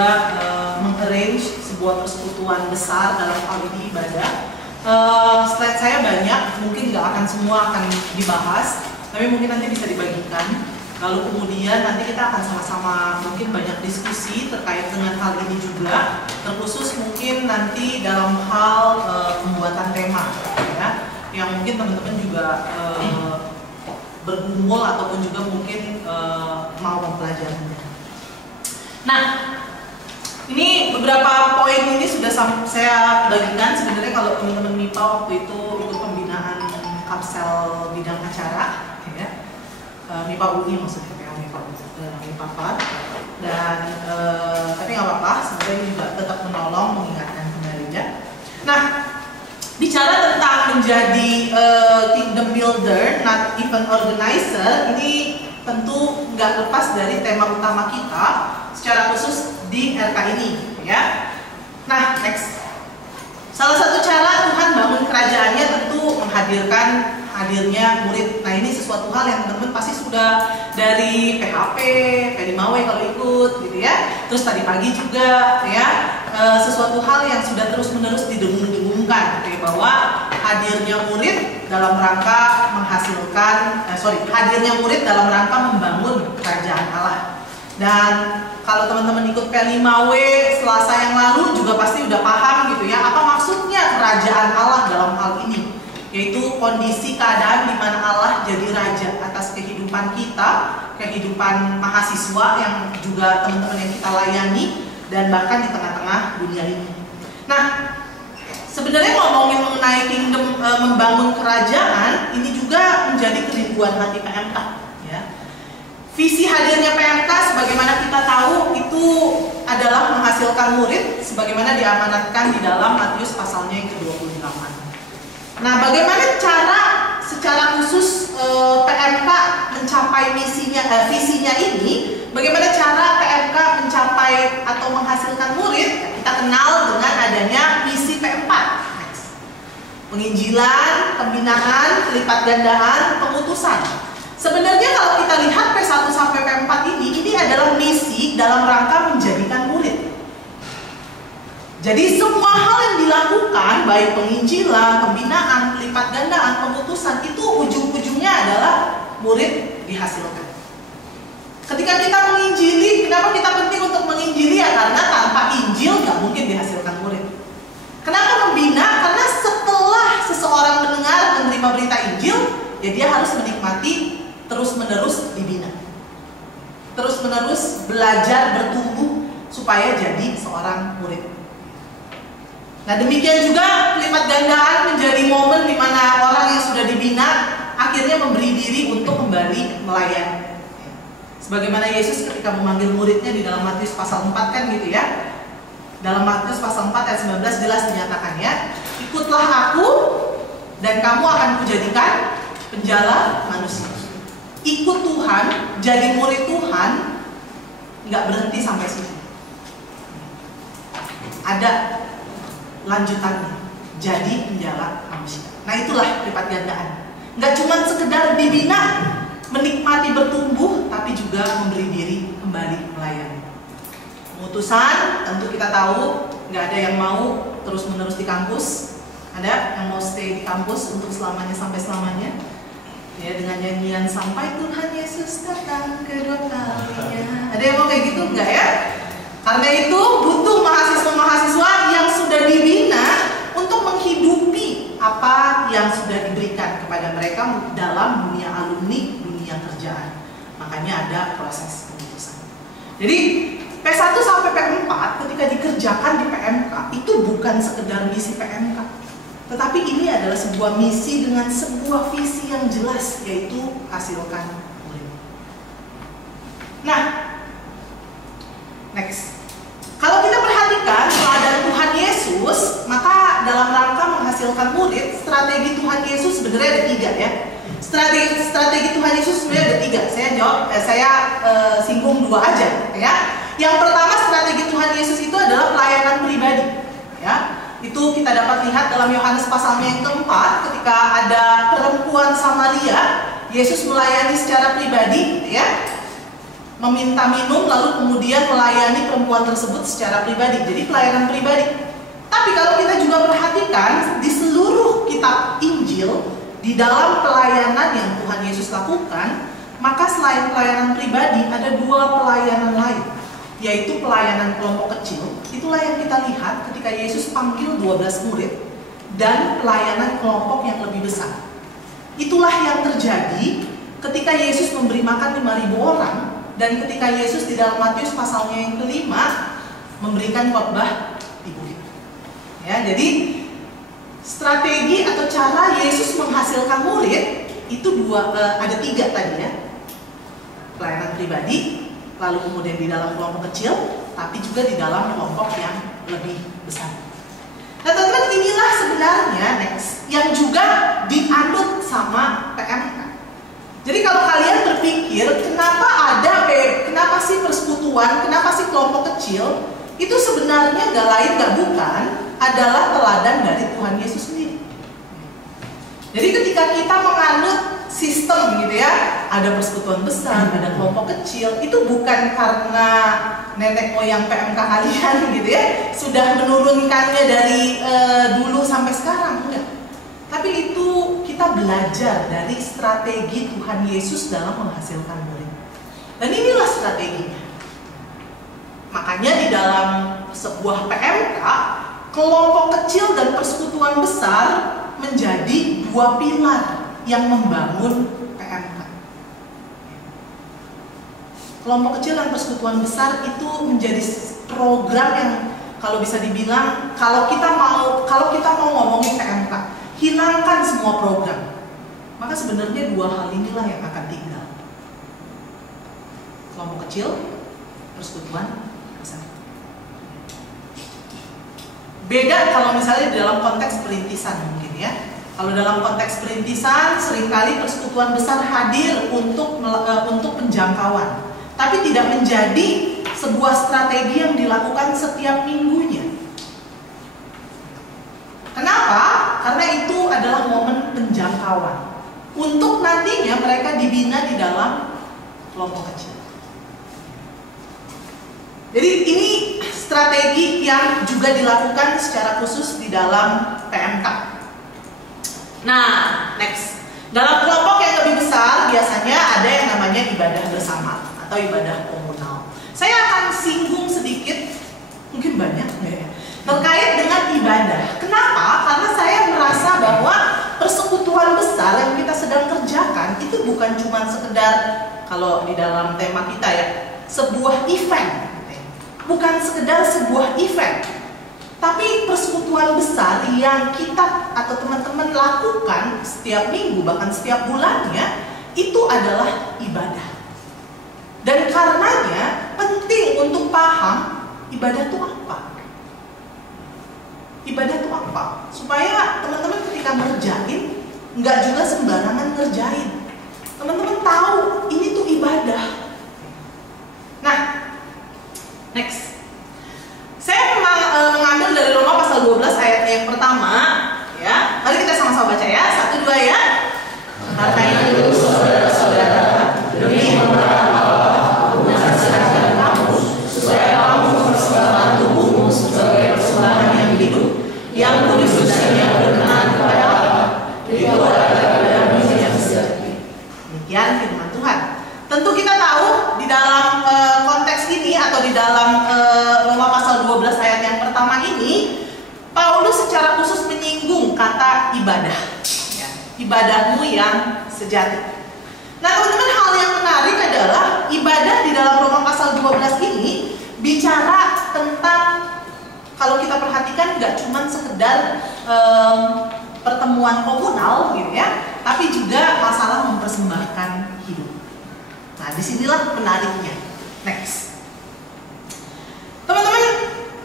juga mengarrange sebuah persekutuan besar dalam hal ini ibadah. Slide saya banyak, mungkin nggak akan semua akan dibahas, tapi mungkin nanti bisa dibagikan. Lalu kemudian nanti kita akan sama-sama mungkin banyak diskusi terkait dengan hal ini juga, terkhusus mungkin nanti dalam hal pembuatan tema, ya, yang mungkin teman-teman juga bergumul ataupun juga mungkin mau mempelajarinya. Nah, ini beberapa poin ini sudah saya bagikan. Sebenarnya kalau teman-teman MIPA waktu itu ikut pembinaan kapsel bidang acara, ya. MIPA UI maksudnya, ya, MIPA PAD, dan tapi nggak apa-apa, sebenarnya juga tetap menolong mengingatkan kembali, ya. Nah, bicara tentang menjadi kingdom builder, not even organizer, ini tentu nggak lepas dari tema utama kita, secara khusus di RK ini, ya. Nah, next. Salah satu cara Tuhan bangun kerajaannya tentu menghadirkan hadirnya murid. Nah, ini sesuatu hal yang teman-teman pasti sudah dari PHP, P5W kalau ikut gitu ya. Terus tadi pagi juga ya, sesuatu hal yang sudah terus-menerus didengung-dengungkan gitu ya, bahwa hadirnya murid dalam rangka menghasilkan hadirnya murid dalam rangka membangun kerajaan Allah. Dan kalau teman-teman ikut P5W Selasa yang lalu juga pasti udah paham gitu ya, apa maksudnya kerajaan Allah dalam hal ini. Yaitu kondisi keadaan di mana Allah jadi raja atas kehidupan kita, kehidupan mahasiswa yang juga teman-teman yang kita layani, dan bahkan di tengah-tengah dunia ini. Nah, sebenarnya ngomongin mengenai kingdom, membangun kerajaan, ini juga menjadi kerinduan hati PMK, ya. Visi hadirnya PMK sebagaimana kita tahu itu adalah menghasilkan murid sebagaimana diamanatkan di dalam Matius pasalnya yang ke-28. Nah, bagaimana cara secara khusus PMK mencapai visinya ini? Bagaimana cara PMK mencapai atau menghasilkan murid? Kita kenal dengan adanya misi P4. Penginjilan, pembinaan, pelipat gandaan, pengutusan. Sebenarnya kalau kita lihat P1 sampai P4 ini adalah misi dalam rangka menjadikan murid. Jadi semua hal yang dilakukan, baik penginjilan, pembinaan, pelipat gandaan, pengutusan, itu ujung-ujungnya adalah murid dihasilkan. Ketika kita menginjili, kenapa kita penting untuk menginjili? Ya karena tanpa Injil nggak mungkin dihasilkan murid. Kenapa membina? Karena setelah seseorang mendengar menerima berita Injil, ya dia harus menikmati, terus-menerus dibina, terus-menerus belajar bertumbuh supaya jadi seorang murid. Nah, demikian juga pelipat gandaan menjadi momen di mana orang yang sudah dibina akhirnya memberi diri untuk kembali melayani. Sebagaimana Yesus ketika memanggil muridnya di dalam Matius pasal 4 kan gitu ya. Dalam Matius pasal 4 ayat 19 jelas dinyatakannya, ikutlah aku dan kamu akan kujadikan penjala manusia. Ikut Tuhan, jadi murid Tuhan, nggak berhenti sampai situ. Ada lanjutannya, jadi penjala manusia. Nah, itulah pelipat gandaan. Nggak cuma sekedar dibina, menikmati bertumbuh, tapi juga memberi diri kembali melayani. Pengutusan, tentu kita tahu nggak ada yang mau terus-menerus di kampus. Ada yang mau stay di kampus untuk selamanya sampai selamanya. Ya, dengan nyanyian sampai Tuhan Yesus datang kedua kalinya. Ada yang mau kayak gitu nggak ya? Karena itu butuh mahasiswa-mahasiswa yang sudah dibina untuk menghidupi apa yang sudah diberikan kepada mereka dalam dunia alumni, dunia kerjaan. Makanya ada proses pengutusan. Jadi P1 sampai P4 ketika dikerjakan di PMK itu bukan sekedar misi PMK, tetapi ini adalah sebuah misi dengan sebuah visi yang jelas, yaitu hasilkan murid. Nah, next. Kalau kita perhatikan teladan Tuhan Yesus, maka dalam rangka menghasilkan murid, strategi Tuhan Yesus sebenarnya ada 3 ya. Strategi Tuhan Yesus sebenarnya ada 3. Saya singgung 2 aja ya. Yang pertama, strategi Tuhan Yesus itu adalah pelayanan pribadi ya. Itu kita dapat lihat dalam Yohanes pasalnya yang keempat, ketika ada perempuan Samaria, Yesus melayani secara pribadi ya. meminta minum lalu kemudian melayani perempuan tersebut secara pribadi. Jadi pelayanan pribadi. Tapi kalau kita juga perhatikan di seluruh kitab Injil, di dalam pelayanan yang Tuhan Yesus lakukan, maka selain pelayanan pribadi ada dua pelayanan lain, yaitu pelayanan kelompok kecil. Itulah yang kita lihat ketika Yesus panggil 12 murid, dan pelayanan kelompok yang lebih besar. Itulah yang terjadi ketika Yesus memberi makan 5.000 orang, dan ketika Yesus di dalam Matius pasalnya yang kelima memberikan khotbah di bukit. Ya, jadi strategi atau cara Yesus menghasilkan murid itu ada 3 tadi ya. Pelayanan pribadi, lalu kemudian di dalam kelompok kecil, tapi juga di dalam kelompok yang lebih besar. Nah teman-teman, inilah sebenarnya next yang juga dianut sama PMK. Jadi kalau kalian berpikir kenapa sih persekutuan, kenapa sih kelompok kecil, itu sebenarnya gak lain gak bukan adalah teladan dari Tuhan Yesus sendiri. Jadi ketika kita menganut sistem gitu ya, ada persekutuan besar, ada kelompok kecil, itu bukan karena nenek moyang PMK kalian gitu ya, sudah menurunkannya dari dulu sampai sekarang, enggak. Tapi itu kita belajar dari strategi Tuhan Yesus dalam menghasilkan murid. Dan inilah strateginya. Makanya di dalam sebuah PMK, kelompok kecil dan persekutuan besar menjadi 2 pilar yang membangun PMK. Kelompok kecil dan persekutuan besar itu menjadi program yang kalau bisa dibilang kalau kita mau ngomongin PMK, hilangkan semua program, maka sebenarnya 2 hal inilah yang akan tinggal. Kelompok kecil, persekutuan besar. Beda kalau misalnya di dalam konteks perintisan mungkin ya. Kalau dalam konteks perintisan seringkali persekutuan besar hadir untuk penjangkauan, tapi tidak menjadi sebuah strategi yang dilakukan setiap minggunya. Kenapa? Karena itu adalah momen penjangkauan untuk nantinya mereka dibina di dalam kelompok kecil. Jadi ini strategi yang juga dilakukan secara khusus di dalam PMK. Nah, next. Dalam kelompok yang lebih besar biasanya ada yang namanya ibadah bersama atau ibadah komunal. Saya akan singgung sedikit, mungkin banyak ya, terkait dengan ibadah. Kenapa? Karena saya merasa bahwa persekutuan besar yang kita sedang kerjakan itu bukan cuma sekedar, kalau di dalam tema kita ya, sebuah event. Bukan sekedar sebuah event, tapi persekutuan besar yang kita atau teman-teman lakukan setiap minggu, bahkan setiap bulannya, itu adalah ibadah. Dan karenanya penting untuk paham ibadah itu apa. Ibadah itu apa? Supaya teman-teman ketika ngerjain, nggak juga sembarangan ngerjain. Teman-teman tahu ini tuh ibadah. Nah, next. Saya mengambil dari Roma pasal 12 ayat yang pertama, ya. Mari kita sama-sama baca ya. 1, 2 ya. Karena itu saudara-saudara, demi hormat Allah, aku menasihatkan kamu supaya kamu mempersembahkan tubuhmu sebagai persembahan yang hidup, yang kudus dan yang berkenan kepada Allah. Itu adalah ibadahmu yang sejati. Demikian firman Tuhan. Tentu kita tahu di dalam konteks ini atau di dalam Roma pasal 12 ayat yang pertama ini, Paulus secara khusus menyinggung kata ibadah, ya, ibadahmu yang sejati. Nah teman-teman, hal yang menarik adalah ibadah di dalam Roma pasal 12 ini bicara tentang, kalau kita perhatikan nggak cuma sekedar pertemuan komunal gitu ya, tapi juga masalah mempersembahkan hidup. Nah, disinilah menariknya. Next. Teman-teman,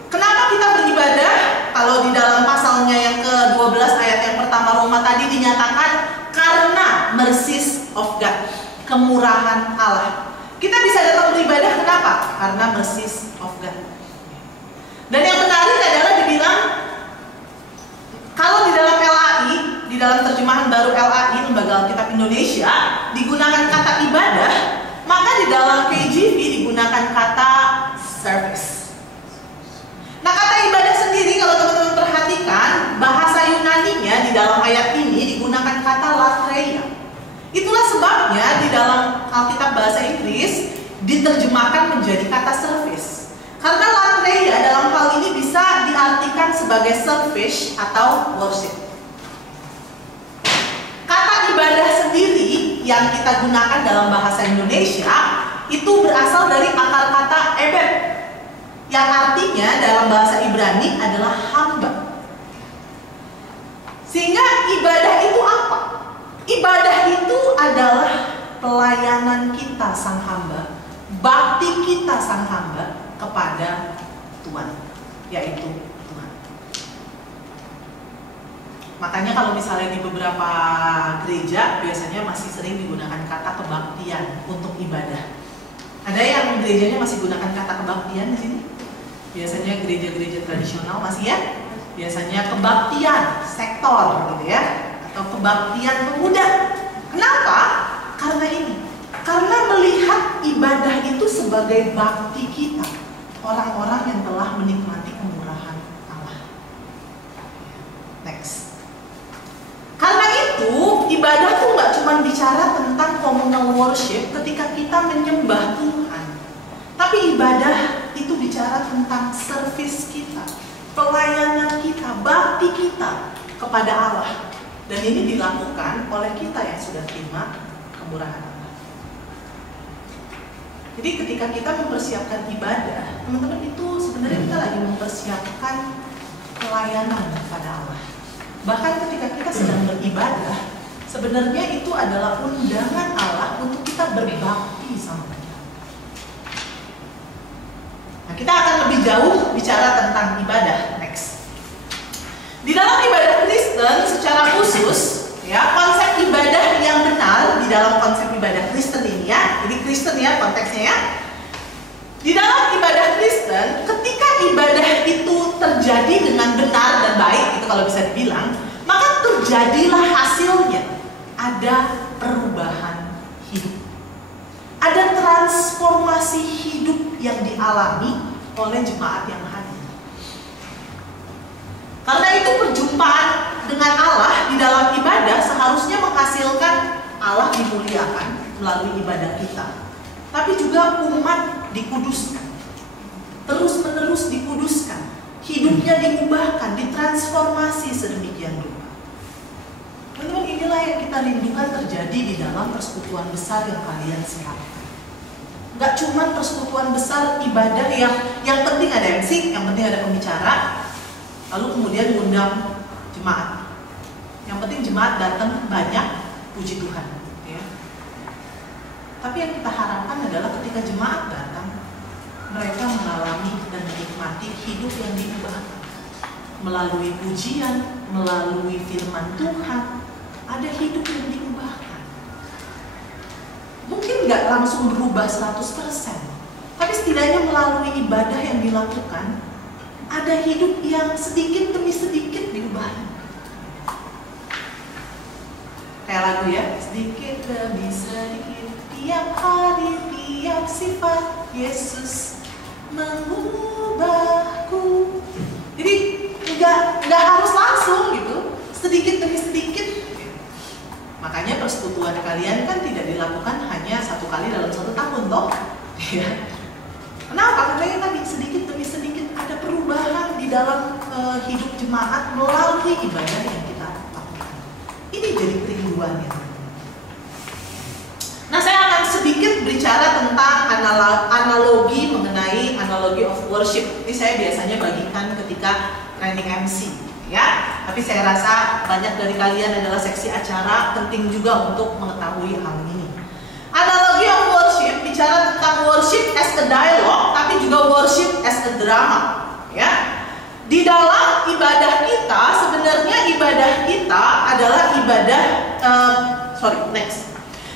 kenapa kita beribadah? Kalau di dalam pasalnya yang ke-12 ayat yang pertama Roma tadi dinyatakan karena mercies of God, kemurahan Allah. Kita bisa datang beribadah kenapa? Karena mercies of God. Dan yang menarik adalah dibilang, kalau di dalam LAI, di dalam terjemahan baru LAI, Lembaga Alkitab Indonesia, digunakan kata ibadah, maka di dalam KJV digunakan kata service. Nah, kata ibadah sendiri kalau teman-teman perhatikan, bahasa Yunaninya di dalam ayat ini digunakan kata latreia. Itulah sebabnya di dalam Alkitab bahasa Inggris diterjemahkan menjadi kata service. Karena latreia dalam hal ini bisa diartikan sebagai service atau worship. Kata ibadah sendiri yang kita gunakan dalam bahasa Indonesia itu berasal dari akar kata ebed, yang artinya dalam bahasa Ibrani adalah hamba. Sehingga ibadah itu apa? Ibadah itu adalah pelayanan kita sang hamba, bakti kita sang hamba kepada Tuhan, yaitu Tuhan. Makanya kalau misalnya di beberapa gereja biasanya masih sering digunakan kata kebaktian untuk ibadah. Ada yang gerejanya masih gunakan kata kebaktian di sini? Biasanya gereja-gereja tradisional masih ya? Biasanya kebaktian sektor gitu ya, atau kebaktian pemuda. Kenapa? Karena ini. Karena melihat ibadah itu sebagai bakti kita, orang-orang yang telah menikmati kemurahan Allah. Next. Karena itu, ibadah tuh nggak cuma bicara tentang communal worship ketika kita menyembah Tuhan, tapi ibadah itu bicara tentang service kita, pelayanan kita, bakti kita kepada Allah. Dan ini dilakukan oleh kita yang sudah terima kemurahan Allah. Jadi ketika kita mempersiapkan ibadah, teman-teman, itu sebenarnya kita lagi mempersiapkan pelayanan kepada Allah. Bahkan ketika kita sedang beribadah, sebenarnya itu adalah undangan Allah untuk kita berbakti sama Dia. Nah, kita akan lebih jauh bicara tentang ibadah. Next. Di dalam ibadah Kristen secara khusus, ya, konsep ibadah yang benar di dalam konsep ibadah Kristen ini ya. Jadi Kristen ya konteksnya ya. Di dalam ibadah Kristen, ketika ibadah itu terjadi dengan benar dan baik, itu kalau bisa dibilang, maka terjadilah hasilnya. Ada perubahan hidup. Ada transformasi hidup yang dialami oleh jemaat yang hadir. Karena itu perjumpaan dengan Allah di dalam ibadah seharusnya menghasilkan Allah dimuliakan melalui ibadah kita. Tapi juga umat dikuduskan, terus-menerus dikuduskan, hidupnya diubahkan, ditransformasi sedemikian rupa. Teman-teman, inilah yang kita rindukan terjadi di dalam persekutuan besar yang kalian siapkan. Gak cuma persekutuan besar ibadah yang penting ada MC, yang penting ada pembicara, lalu kemudian mengundang jemaat. Yang penting jemaat datang banyak, puji Tuhan. Tapi yang kita harapkan adalah ketika jemaat datang, mereka mengalami dan menikmati hidup yang diubahkan. Melalui pujian, melalui firman Tuhan, ada hidup yang diubahkan. Mungkin nggak langsung berubah 100%, tapi setidaknya melalui ibadah yang dilakukan, ada hidup yang sedikit demi sedikit diubahkan. Kayak lagu ya, sedikit demi sedikit. Tiap hari, tiap sifat Yesus mengubahku. Jadi nggak harus langsung gitu, sedikit demi sedikit. Makanya persekutuan kalian kan tidak dilakukan hanya 1 kali dalam 1 tahun toh. Ya. Kenapa? Karena yang tadi sedikit demi sedikit ada perubahan di dalam hidup jemaat melalui ibadah yang kita lakukan. Ini jadi kerinduannya. Nah, saya akan sedikit berbicara tentang analogi mengenai analogi of worship. Ini saya biasanya bagikan ketika training MC, ya. Tapi saya rasa banyak dari kalian adalah seksi acara, penting juga untuk mengetahui hal ini. Analogi of worship bicara tentang worship as a dialogue, tapi juga worship as a drama, ya. Di dalam ibadah kita, sebenarnya ibadah kita adalah ibadah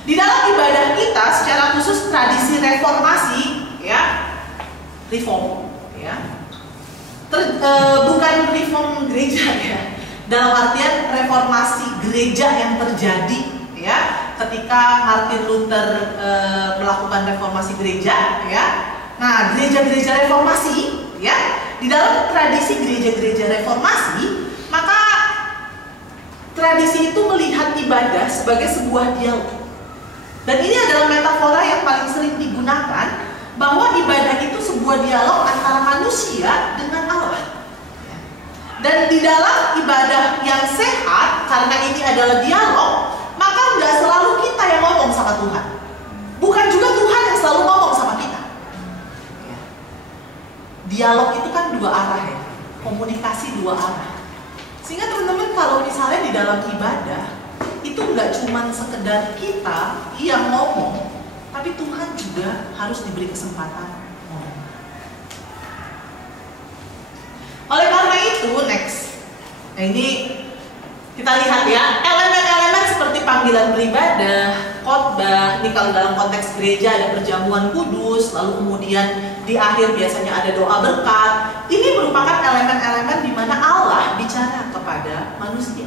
Di dalam ibadah kita secara khusus tradisi reformasi, ya, reform, ya, bukan reform gereja ya, dalam artian reformasi gereja yang terjadi, ya, ketika Martin Luther melakukan reformasi gereja, ya, Nah, gereja-gereja reformasi, ya, di dalam tradisi gereja-gereja reformasi, maka tradisi itu melihat ibadah sebagai sebuah dialog. Dan ini adalah metafora yang paling sering digunakan, bahwa ibadah itu sebuah dialog antara manusia dengan Allah. Dan di dalam ibadah yang sehat, karena ini adalah dialog, maka nggak selalu kita yang ngomong sama Tuhan. Bukan juga Tuhan yang selalu ngomong sama kita. Dialog itu kan dua arah ya, komunikasi dua arah. Sehingga teman-teman kalau misalnya di dalam ibadah, itu nggak cuma sekedar kita yang ngomong, tapi Tuhan juga harus diberi kesempatan ngomong. Oleh karena itu, next. Nah ini kita lihat ya, elemen-elemen seperti panggilan beribadah, khotbah, ini kalau dalam konteks gereja ada perjamuan kudus, lalu kemudian di akhir biasanya ada doa berkat. Ini merupakan elemen-elemen di mana Allah bicara kepada manusia.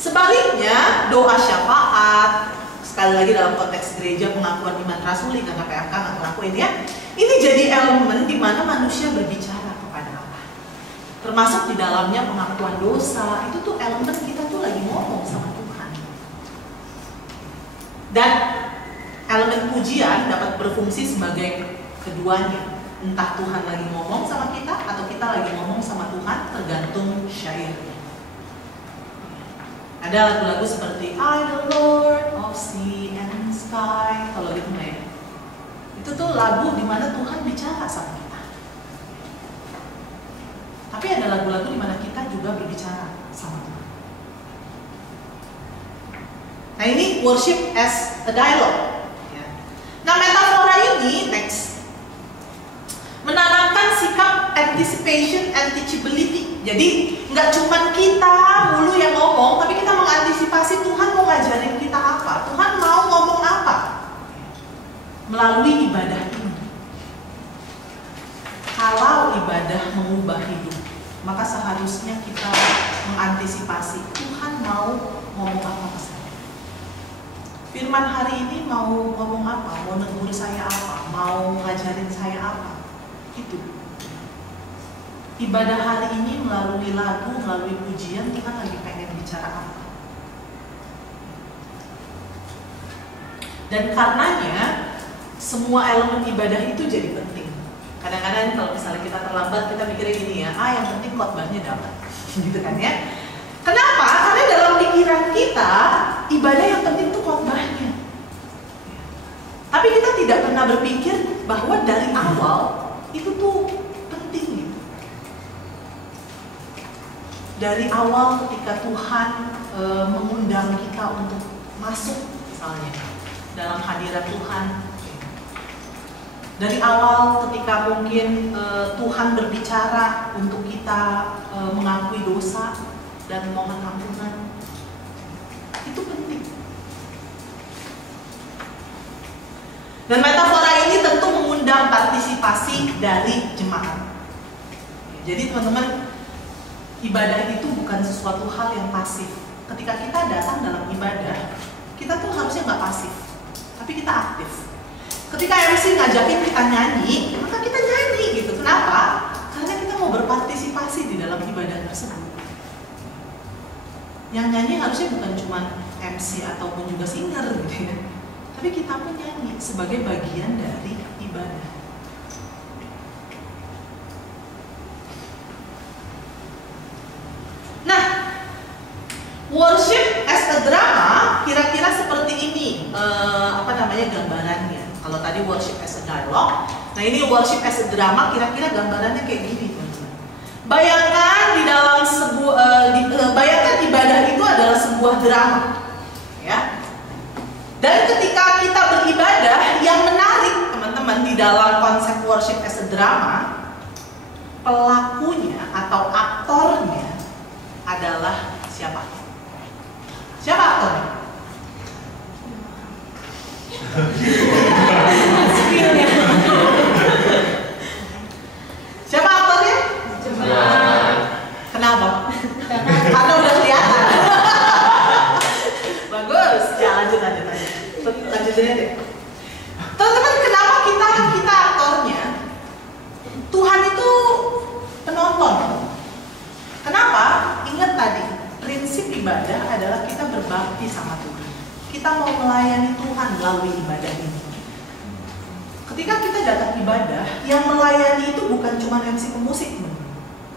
Sebaliknya, doa syafaat, sekali lagi dalam konteks gereja pengakuan iman rasuli karena PMK nggak ngelakuin ya, ini jadi elemen di mana manusia berbicara kepada Allah. Termasuk di dalamnya pengakuan dosa, itu tuh elemen kita tuh lagi ngomong sama Tuhan. Dan elemen pujian dapat berfungsi sebagai keduanya. Entah Tuhan lagi ngomong sama kita atau kita lagi ngomong sama Tuhan, tergantung syairnya. Ada lagu-lagu seperti I the Lord of sea and sky, kalau gitu ya. Itu tuh lagu di mana Tuhan bicara sama kita. Tapi ada lagu-lagu di mana kita juga berbicara sama Tuhan. Nah ini worship as a dialogue. Nah metafora ini next menanamkan sikap anticipation and teachability. Jadi nggak cuma kita mulu yang ngomong, tapi kita mengantisipasi Tuhan mau ngajarin kita apa, Tuhan mau ngomong apa melalui ibadah ini. Kalau ibadah mengubah hidup, maka seharusnya kita mengantisipasi Tuhan mau ngomong apa ke saya. Firman hari ini mau ngomong apa, mau negur saya apa, mau ngajarin saya apa. Itu ibadah hari ini melalui lagu, melalui pujian, Tuhan lagi pengen bicara apa. Dan karenanya semua elemen ibadah itu jadi penting. Kadang-kadang kalau misalnya kita terlambat, kita mikirnya gini ya, yang penting khotbahnya dapat, gitu kan ya. Kenapa? Karena dalam pikiran kita ibadah yang penting itu khotbahnya. Tapi kita tidak pernah berpikir bahwa dari awal itu tuh penting gitu. Dari awal ketika Tuhan mengundang kita untuk masuk misalnya dalam hadirat Tuhan. Dari awal ketika mungkin Tuhan berbicara untuk kita mengakui dosa dan mohon ampunan. Itu penting. Dan metafora ini tentu mengundang partisipasi dari jemaat. Jadi teman-teman, ibadah itu bukan sesuatu hal yang pasif. Ketika kita datang dalam ibadah, kita tuh harusnya nggak pasif, tapi kita aktif. Ketika MC ngajakin kita nyanyi, maka kita nyanyi gitu. Kenapa? Karena kita mau berpartisipasi di dalam ibadah tersebut. Yang nyanyi harusnya bukan cuma MC ataupun juga singer gitu ya. Tapi kita pun nyanyi sebagai bagian dari ibadah. Nah, worship as a drama kira-kira seperti ini, gambarannya. Kalau tadi worship as a dialogue, nah ini worship as a drama kira-kira gambarannya kayak gini, teman-teman. Bayangkan di dalam bayangkan ibadah itu adalah sebuah drama, ya. Dan ketika kita beribadah, yang menarik teman-teman di dalam konsep worship as a drama, pelakunya atau aktornya adalah siapa? Siapa aktornya? Siapa aktornya? Kenapa? Karena udah kelihatan. Bagus. Ya lanjut aja deh. Teman-teman, kenapa kita berbakti sama Tuhan. Kita mau melayani Tuhan melalui ibadah ini. Ketika kita datang ibadah, yang melayani itu bukan cuma MC pemusik.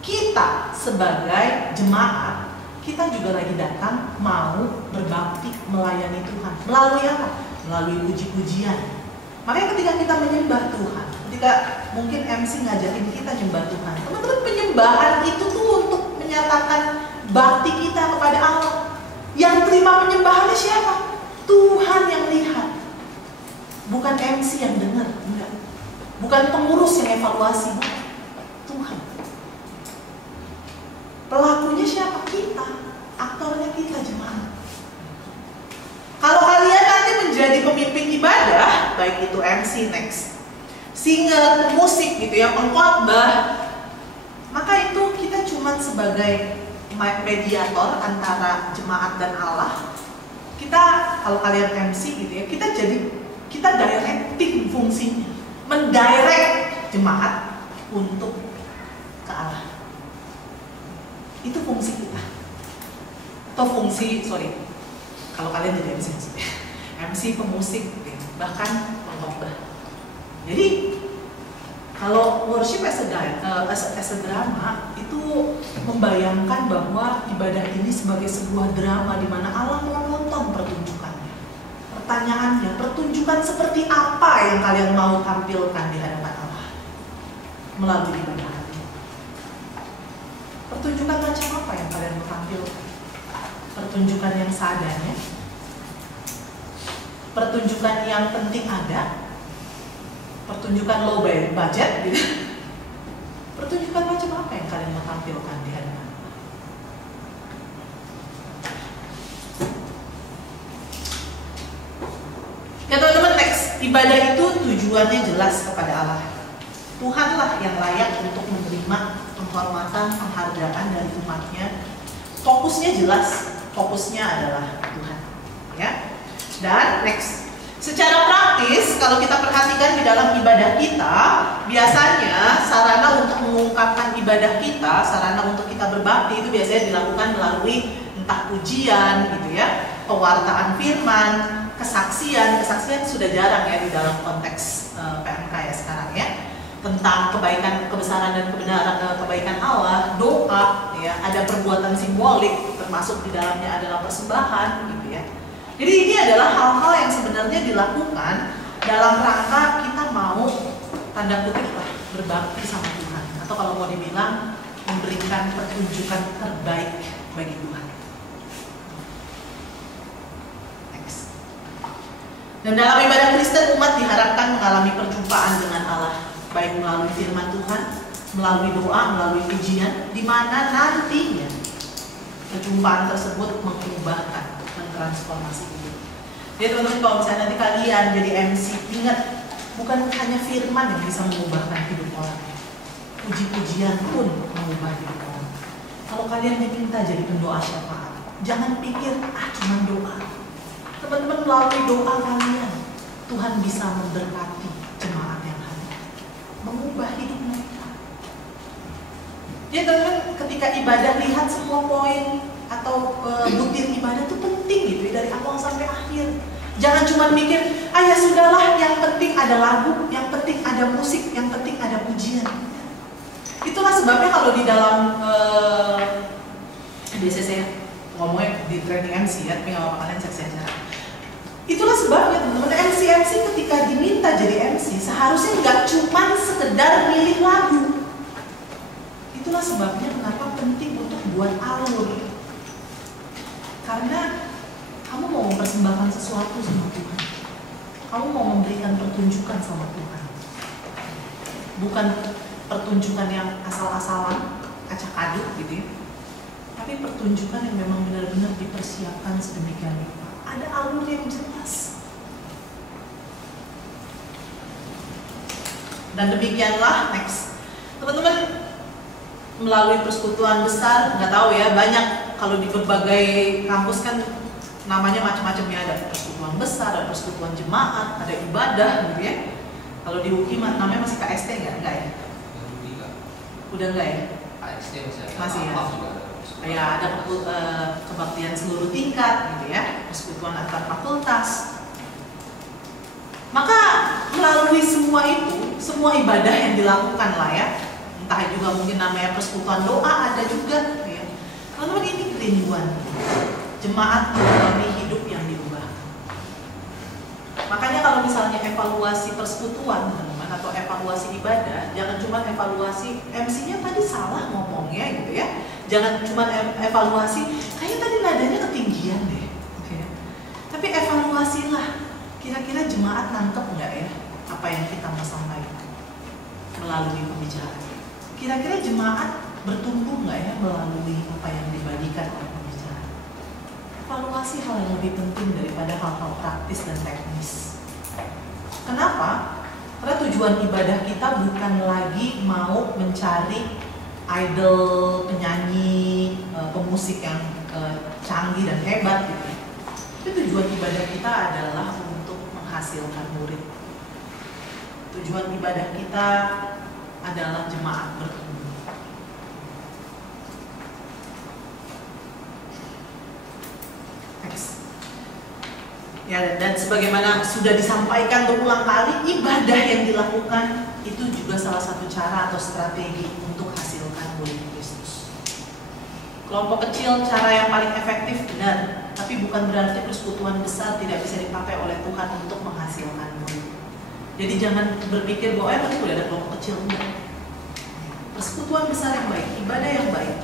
Kita sebagai jemaat, kita juga lagi datang mau berbakti melayani Tuhan. Melalui apa? Melalui puji-pujian. Makanya ketika kita menyembah Tuhan, ketika mungkin MC ngajakin kita nyembah Tuhan, teman-teman, penyembahan itu tuh untuk menyatakan bakti kita kepada Allah. Yang terima penyembahannya siapa? Tuhan yang lihat. Bukan MC yang dengar, enggak. Bukan pengurus yang evaluasi, bukan. Tuhan. Pelakunya siapa? Kita. Aktornya kita, jemaat. Kalau kalian nanti menjadi pemimpin ibadah, baik itu MC next, singer, musik gitu ya, pengkhotbah, maka itu kita cuma sebagai mediator antara jemaat dan Allah. Kita, kalau kalian MC gitu ya, kita directing fungsinya, mendirect jemaat untuk ke Allah. Itu fungsi kita. Atau fungsi, kalau kalian jadi MC maksudnya, MC pemusik, bahkan pengkhotbah. Jadi kalau worship as a drama itu membayangkan bahwa ibadah ini sebagai sebuah drama di mana Allah mau nonton pertunjukannya. Pertanyaannya, pertunjukan seperti apa yang kalian mau tampilkan di hadapan Allah melalui ibadah ini? Pertunjukan macam apa yang kalian mau tampilkan? Pertunjukan yang seadanya? Pertunjukan yang penting ada? Pertunjukan low budget gitu? Pertunjukan macam apa yang kalian mau tampilkan di hadapan Allah? Ya teman-teman, next, ibadah itu tujuannya jelas kepada Allah. Tuhanlah yang layak untuk menerima penghormatan, penghargaan dari umatnya. Fokusnya jelas, fokusnya adalah Tuhan. Ya. Dan next, secara praktis kalau kita perhatikan di dalam ibadah kita, biasanya sarana untuk mengungkapkan ibadah kita, sarana untuk kita berbakti itu biasanya dilakukan melalui entah pujian gitu ya, pewartaan firman, kesaksian sudah jarang ya di dalam konteks PMK ya sekarang ya, tentang kebaikan, kebesaran dan kebenaran, kebaikan Allah, doa ya, ada perbuatan simbolik termasuk di dalamnya adalah persembahan gitu ya. Jadi ini adalah hal-hal yang sebenarnya dilakukan dalam rangka kita mau tanda kutip lah berbakti sama Tuhan, atau kalau mau dibilang memberikan pertunjukan terbaik bagi Tuhan. Next. Dan dalam ibadah Kristen, umat diharapkan mengalami perjumpaan dengan Allah, baik melalui firman Tuhan, melalui doa, melalui pujian, di mana nantinya perjumpaan tersebut mengubahkan, transformasi hidup. Jadi teman-teman, kalau misalnya nanti kalian jadi MC, ingat, bukan hanya firman yang bisa mengubahkan hidup orang, puji-pujian pun mengubah hidup orang. Kalau kalian diminta jadi pendoa syafaat, jangan pikir cuma doa. Teman-teman, melalui doa kalian Tuhan bisa memberkati jemaat yang hadir, mengubah hidup mereka. Jadi teman-teman, ketika ibadah, lihat semua poin atau butir ibadah itu penting gitu ya, dari awal sampai akhir. Jangan cuma mikir, ya sudahlah, yang penting ada lagu, yang penting ada musik, yang penting ada pujian. Itulah sebabnya kalau di dalam biasanya saya ngomongnya di training MC ya, tapi nggak apa-apa, kalian saksi aja. Itulah sebabnya teman-teman, MC ketika diminta jadi MC seharusnya nggak cuma sekedar milih lagu. Itulah sebabnya kenapa penting untuk buat alur. Karena kamu mau mempersembahkan sesuatu sama Tuhan, kamu mau memberikan pertunjukan sama Tuhan, bukan pertunjukan yang asal-asalan, acak-aduk gitu ya, tapi pertunjukan yang memang benar-benar dipersiapkan sedemikian rupa. Ada alur yang jelas. Dan demikianlah next, teman-teman, melalui persekutuan besar, nggak tahu ya, banyak. Kalau di berbagai kampus kan namanya macam-macamnya, ada persekutuan besar, ada persekutuan jemaat, ada ibadah gitu ya. Kalau di UKI namanya masih KST nggak ya? Udah nggak ya? KST masih ya. supaya ada kebaktian seluruh tingkat gitu ya, persekutuan antar fakultas. Maka melalui semua itu, semua ibadah yang dilakukan lah ya, entah juga mungkin namanya persekutuan doa ada juga ya. Teman-teman, ini kerinduan jemaat mengalami hidup yang diubah. Makanya kalau misalnya evaluasi persekutuan teman-teman atau evaluasi ibadah, jangan cuma evaluasi MC-nya tadi salah ngomongnya gitu ya. Jangan cuma evaluasi kayaknya tadi nadanya ketinggian deh. Okay. Tapi evaluasilah, kira-kira jemaat nangkep nggak ya apa yang kita mau sampaikan melalui pembicaraan? Kira-kira jemaat bertumbuh nggak ya melalui apa yang dibagikan oleh pembicaraan? Evaluasi hal yang lebih penting daripada hal-hal praktis dan teknis. Kenapa? Karena tujuan ibadah kita bukan lagi mau mencari idol, penyanyi, pemusik yang canggih dan hebat gitu. Tapi tujuan ibadah kita adalah untuk menghasilkan murid. Tujuan ibadah kita adalah jemaat bertumbuh. Next. Ya, dan sebagaimana sudah disampaikan berulang kali, ibadah yang dilakukan itu juga salah satu cara atau strategi untuk hasilkan murid Kristus. Kelompok kecil cara yang paling efektif, benar, tapi bukan berarti persekutuan besar tidak bisa dipakai oleh Tuhan untuk menghasilkan murid. Jadi jangan berpikir bahwa nanti udah ada kelompok kecil, enggak. Persekutuan besar yang baik, ibadah yang baik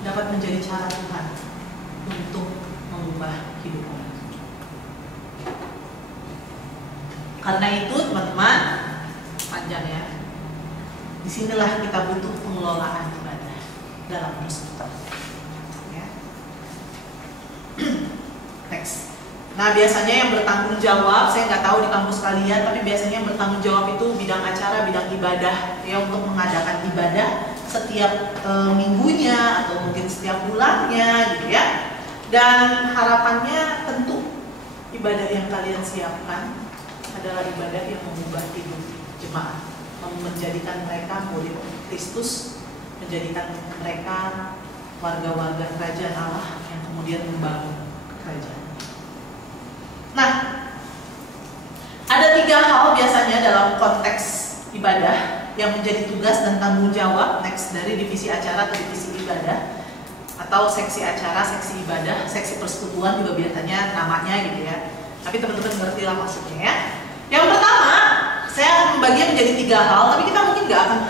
dapat menjadi cara Tuhan untuk mengubah hidup orang. Karena itu teman-teman, panjang ya. Disinilah kita butuh pengelolaan ibadah dalam persekutuan. Ya. Next. Nah, biasanya yang bertanggung jawab, saya nggak tahu di kampus kalian, tapi biasanya yang bertanggung jawab itu bidang acara, bidang ibadah, ya, untuk mengadakan ibadah setiap minggunya atau mungkin setiap bulannya, gitu ya. Dan harapannya tentu ibadah yang kalian siapkan adalah ibadah yang mengubah hidup jemaat, menjadikan mereka murid Kristus, menjadikan mereka warga-warga kerajaan Allah yang kemudian membangun kerajaan. Nah, ada 3 hal biasanya dalam konteks ibadah yang menjadi tugas dan tanggung jawab next dari divisi acara atau divisi ibadah atau seksi acara, seksi ibadah, seksi persekutuan juga biasanya namanya gitu ya. Tapi teman-teman ngerti lah maksudnya ya. Yang pertama, saya membaginya menjadi 3 hal, tapi kita mungkin nggak akan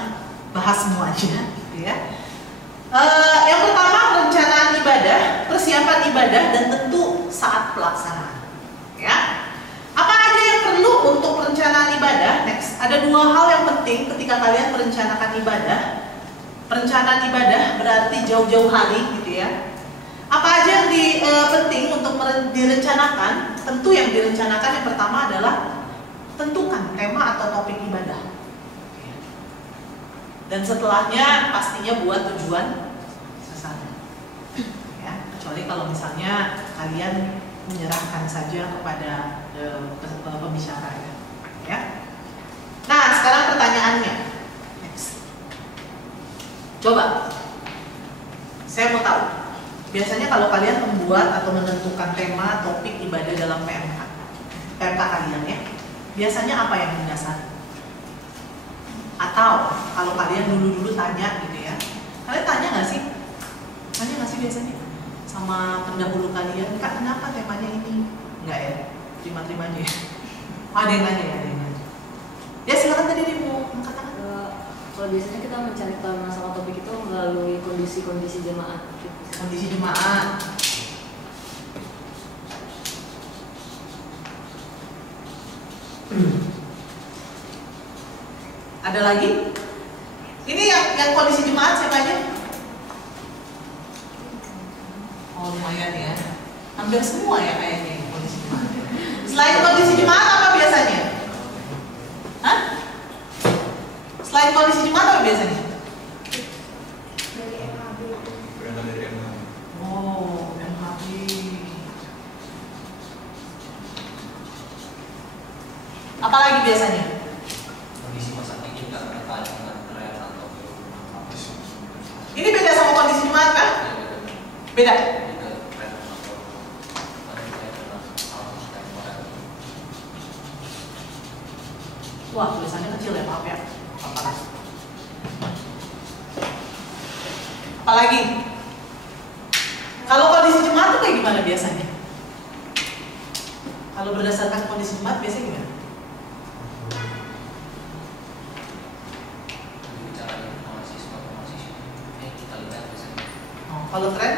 bahas semuanya gitu ya. Yang pertama, perencanaan ibadah, persiapan ibadah, dan tentu saat pelaksanaan. Ya, apa aja yang perlu untuk perencanaan ibadah? Next, ada 2 hal yang penting ketika kalian merencanakan ibadah. Perencanaan ibadah berarti jauh-jauh hari, gitu ya. Apa aja yang penting untuk direncanakan? Tentu yang direncanakan yang pertama adalah tentukan tema atau topik ibadah. Dan setelahnya pastinya buat tujuan sasaran. Ya, kecuali kalau misalnya kalian menyerahkan saja kepada pembicara ya. Nah, sekarang pertanyaannya. Next. Coba. Saya mau tahu. Biasanya kalau kalian membuat atau menentukan tema topik ibadah dalam PMK kalian ya, biasanya apa yang mendasari? Atau kalau kalian dulu tanya gitu ya, kalian tanya nggak sih? Tanya nggak sih biasanya sama pendahulu kalian, Kak, kenapa temanya ini? Enggak ya? Terima-terima aja ya? Ada yang nanya ya? Ada yang nanya. Ya silakan, tadi dia mau mengatakan. Kalau biasanya kita mencari tahu masalah topik itu melalui kondisi jemaat. Kondisi jemaat. Ada lagi? Ini yang kondisi jemaat siapa aja? Oh, lumayan ya. Hampir semua ya kayaknya kondisi jemaat. Selain kondisi jemaat apa biasanya? Hah? Selain kondisi jemaat apa biasanya? Dari MHB. Oh, MHB. Apa lagi biasanya? Kondisi masa kini nggak terkait dengan perayaan atau Ini beda sama kondisi jemaat kan? Beda. Wah, tulisannya kecil ya, maaf ya. Apalagi? Kalau kondisi jemaat tuh kayak gimana biasanya? Kalau berdasarkan kondisi jemaat biasanya gimana? Oh, kalau tren?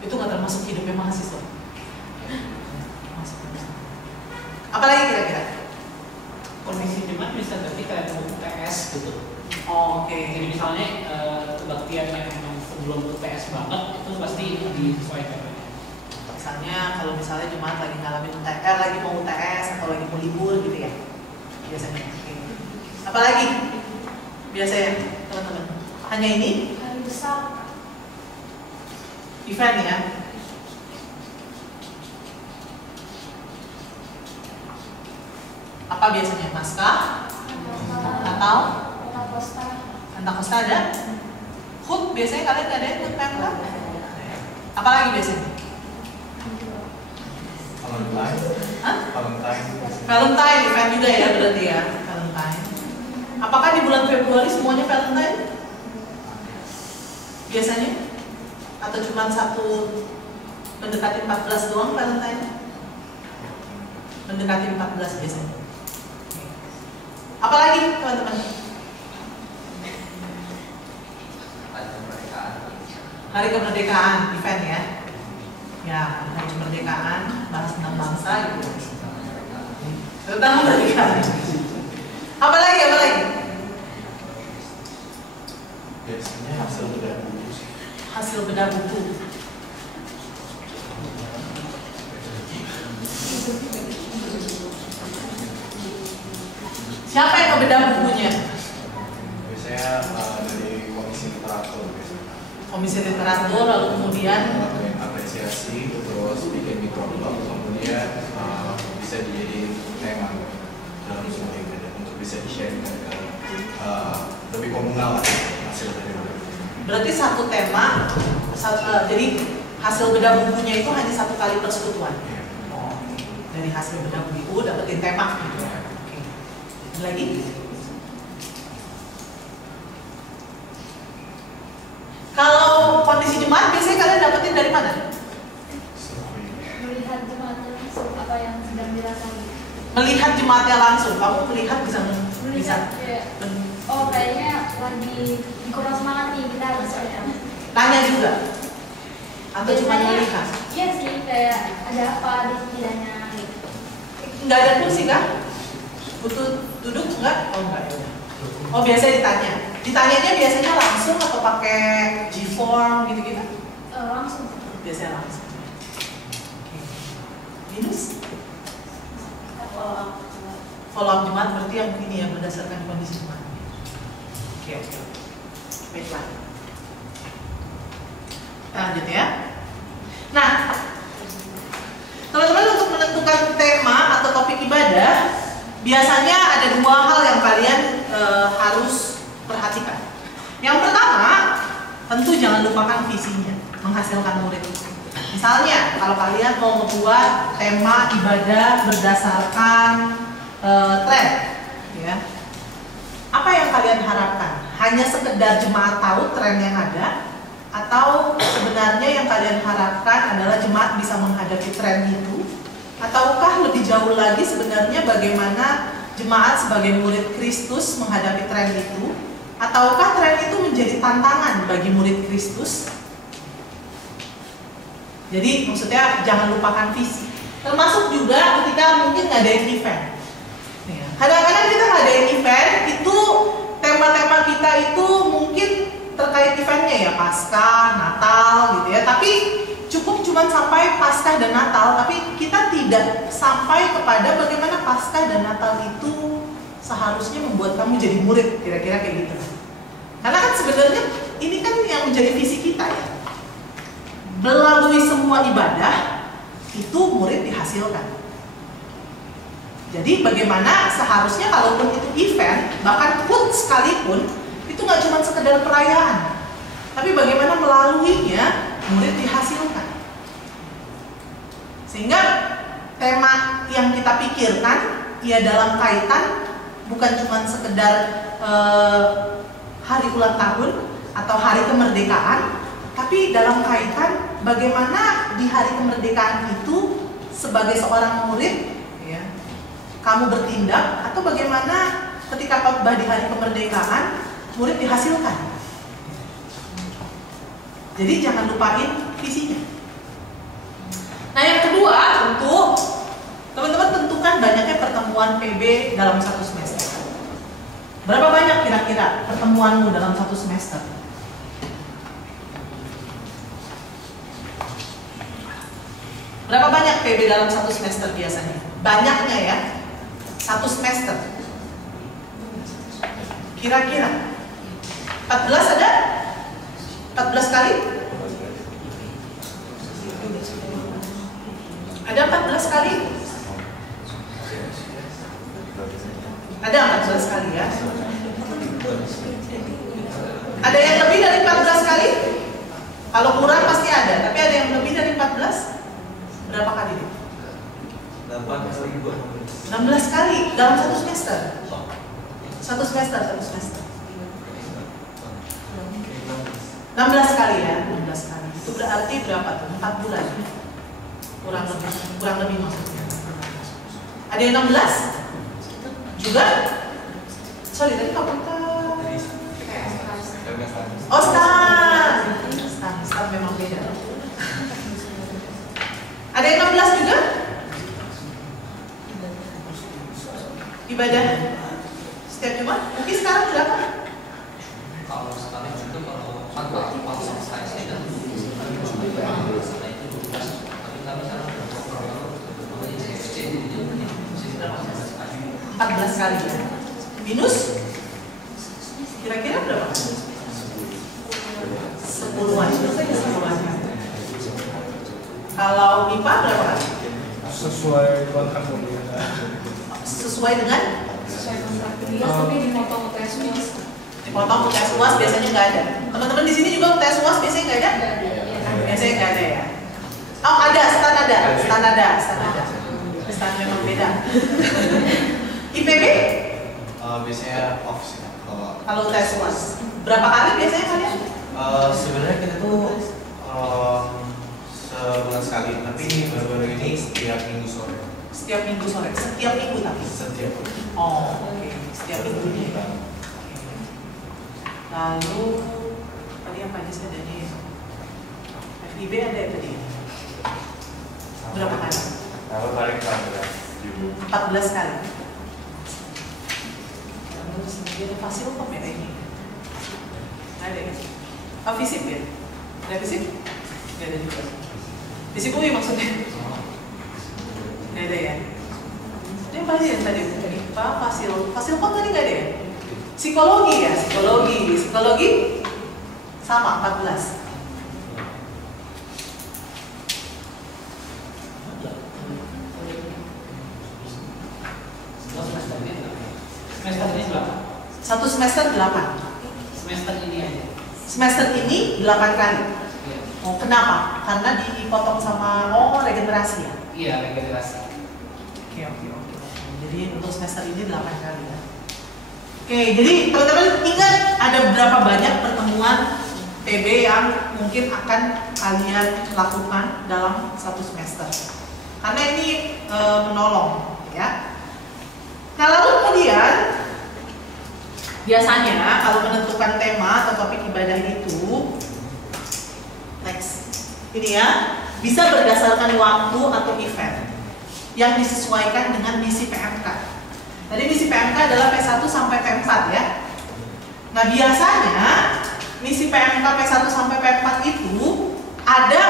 Itu nggak termasuk hidupnya mahasiswa. Apalagi kira-kira? Kondisi jemaat bisa berarti kayak mau UTS gitu. Oh, oke. Jadi misalnya kebaktian yang memang sebelum UTS banget itu pasti disesuaikan. Misalnya jemaat lagi ngalamin UTS, lagi mau UTS atau lagi mau libur gitu ya, biasanya. Oke. Apalagi biasanya teman-teman? Hanya ini? Hari besar. Event ya. Apa biasanya? Paskah atau Pentakosta ada? HUT biasanya kalian nggak ada yang HUT Pemda? Apalagi biasanya? Valentine event juga ya berarti ya, Valentine. Apakah di bulan Februari semuanya Valentine? Biasanya? Atau cuma satu mendekati 14 doang Valentine? Mendekati 14 biasanya. Apalagi teman-teman? Hari kemerdekaan event ya. Ya, hari kemerdekaan bahas tentang bangsa gitu. Tentang kemerdekaan. Apalagi? Biasanya hasil bedah buku. Hasil bedah buku. Siapa yang ngebedah bukunya? Biasanya dari komisi literatur biasanya. Komisi literatur, lalu kemudian Apresiasi, terus bikin mikroblog, kemudian bisa dijadiin tema dalam semua ibadah untuk bisa di-share ke lebih komunal lah hasil dari itu. berarti satu tema, jadi hasil bedah bukunya itu hanya satu kali persekutuan. Iya. Oh, dari hasil bedah buku dapetin tema gitu. Oke. Lagi? Kalau kondisi jemaat biasanya kalian dapetin dari mana? Melihat jemaatnya langsung apa yang sedang dirasakan. Melihat jemaatnya langsung. Kamu melihat bisa Melihat kayak, oh kayaknya lagi kurang semangat nih, kita harus tanya juga. Atau cuma Biasanya, melihat? Iya sih, kayak ada apa di setidaknya. Enggak ada kursi kan? Butuh duduk enggak? Oh enggak ya. Oh biasanya ditanya. Ditanyanya biasanya langsung atau pakai G-form gitu-gitu? Langsung. Biasanya langsung. Oke. Minus? Follow up jemaat berarti yang ini ya berdasarkan kondisi jemaat. Oke. Baiklah. Kita lanjut ya. Nah, teman-teman untuk menentukan tema atau topik ibadah, biasanya ada dua hal yang kalian harus perhatikan. Yang pertama, tentu jangan lupakan visinya, menghasilkan murid. Misalnya, kalau kalian mau membuat tema ibadah berdasarkan tren, ya, apa yang kalian harapkan? Hanya sekedar jemaat tahu tren yang ada, atau sebenarnya yang kalian harapkan adalah jemaat bisa menghadapi tren itu? Ataukah lebih jauh lagi sebenarnya bagaimana jemaat sebagai murid Kristus menghadapi tren itu? Ataukah tren itu menjadi tantangan bagi murid Kristus? Jadi maksudnya jangan lupakan visi. Termasuk juga ketika mungkin ngadain event. Kadang-kadang kita ngadain event itu tema-tema kita itu mungkin terkait eventnya ya, Paskah, Natal gitu ya. Tapi cukup cuma sampai Paskah dan Natal, tapi kita tidak sampai kepada bagaimana Paskah dan Natal itu seharusnya membuat kamu jadi murid, kira-kira kayak gitu. Karena kan sebenarnya ini kan yang menjadi visi kita ya. Melalui semua ibadah itu murid dihasilkan. Jadi bagaimana seharusnya kalaupun itu event, bahkan HUT sekalipun, itu nggak cuma sekedar perayaan, tapi bagaimana melaluinya murid dihasilkan. Sehingga tema yang kita pikirkan ya dalam kaitan bukan cuma sekedar hari ulang tahun atau hari kemerdekaan, tapi dalam kaitan bagaimana di hari kemerdekaan itu sebagai seorang murid ya, kamu bertindak, atau bagaimana ketika khotbah di hari kemerdekaan murid dihasilkan. Jadi jangan lupain visinya. Nah yang kedua, tentu teman-teman tentukan banyaknya pertemuan PB dalam satu semester. Berapa banyak kira-kira pertemuanmu dalam satu semester? Berapa banyak PB dalam satu semester biasanya? Banyaknya ya, satu semester. Kira-kira 14 ada? 14 kali? Ada 14 kali? Ada 14 kali ya? Ada yang lebih dari 14 kali? Kalau kurang pasti ada, tapi ada yang lebih dari 14? Berapa kali? 16 kali dalam satu semester. Satu semester. 16 kali ya, 16 kali. Itu berarti berapa tuh? 4 bulan. Kurang lebih maksudnya. Ada yang 16? Juga? Sorry, tadi komputer. Oh, stan memang beda. Ada yang 16 juga? Ibadah setiap Jumat? Mungkin sekarang berapa? Kalau sekarang itu kalau pasang saya dan 14 kali ya. Minus kira-kira berapa? 10-an. Kalau MIPA berapa kali? Sesuai kontrak kuliah. Sesuai dengan? Sesuai kontrak kuliah, tapi dipotong UTS UAS. Dipotong UTS UAS biasanya nggak ada. Teman-teman di sini juga UTS UAS biasanya nggak ada? Biasanya nggak ada ya. Oh ada, stan ada. Stan memang beda. IPB? Biasanya off sih kalau UTS UAS. Berapa kali biasanya kalian? sebenarnya kita tuh sebulan sekali, tapi baru-baru ini setiap minggu sore. Setiap minggu sore, setiap minggu tapi? Setiap. Oh, oke. Setiap minggu. Lalu tadi apa aja sih adanya? FIB ada ya tadi? Berapa kali? Kalau paling 14 kali. Terus sendiri Fasilkom ya ini? Ada ya? Oh, FISIP ya? Ada FISIP? Nggak ada juga. FISIP UI maksudnya? Nggak ada ya? Ini apa aja yang tadi? IPA, Fasilkom tadi nggak ada ya? Psikologi ya? Psikologi sama 14. Semester ini berapa? Satu semester 8. Semester ini aja. Semester ini 8 kali. Iya. Oh, kenapa? Karena dipotong sama regenerasi ya? Iya, regenerasi. Oke. Jadi untuk semester ini 8 kali ya. Oke, jadi teman-teman ingat ada berapa banyak pertemuan PB yang mungkin akan kalian lakukan dalam satu semester. Karena ini menolong ya. Nah lalu kemudian biasanya kalau menentukan tema atau topik ibadah itu next ini ya bisa berdasarkan waktu atau event yang disesuaikan dengan misi PMK. Tadi misi PMK adalah P1 sampai P4 ya. Nah biasanya misi PMK P1 sampai P4 itu ada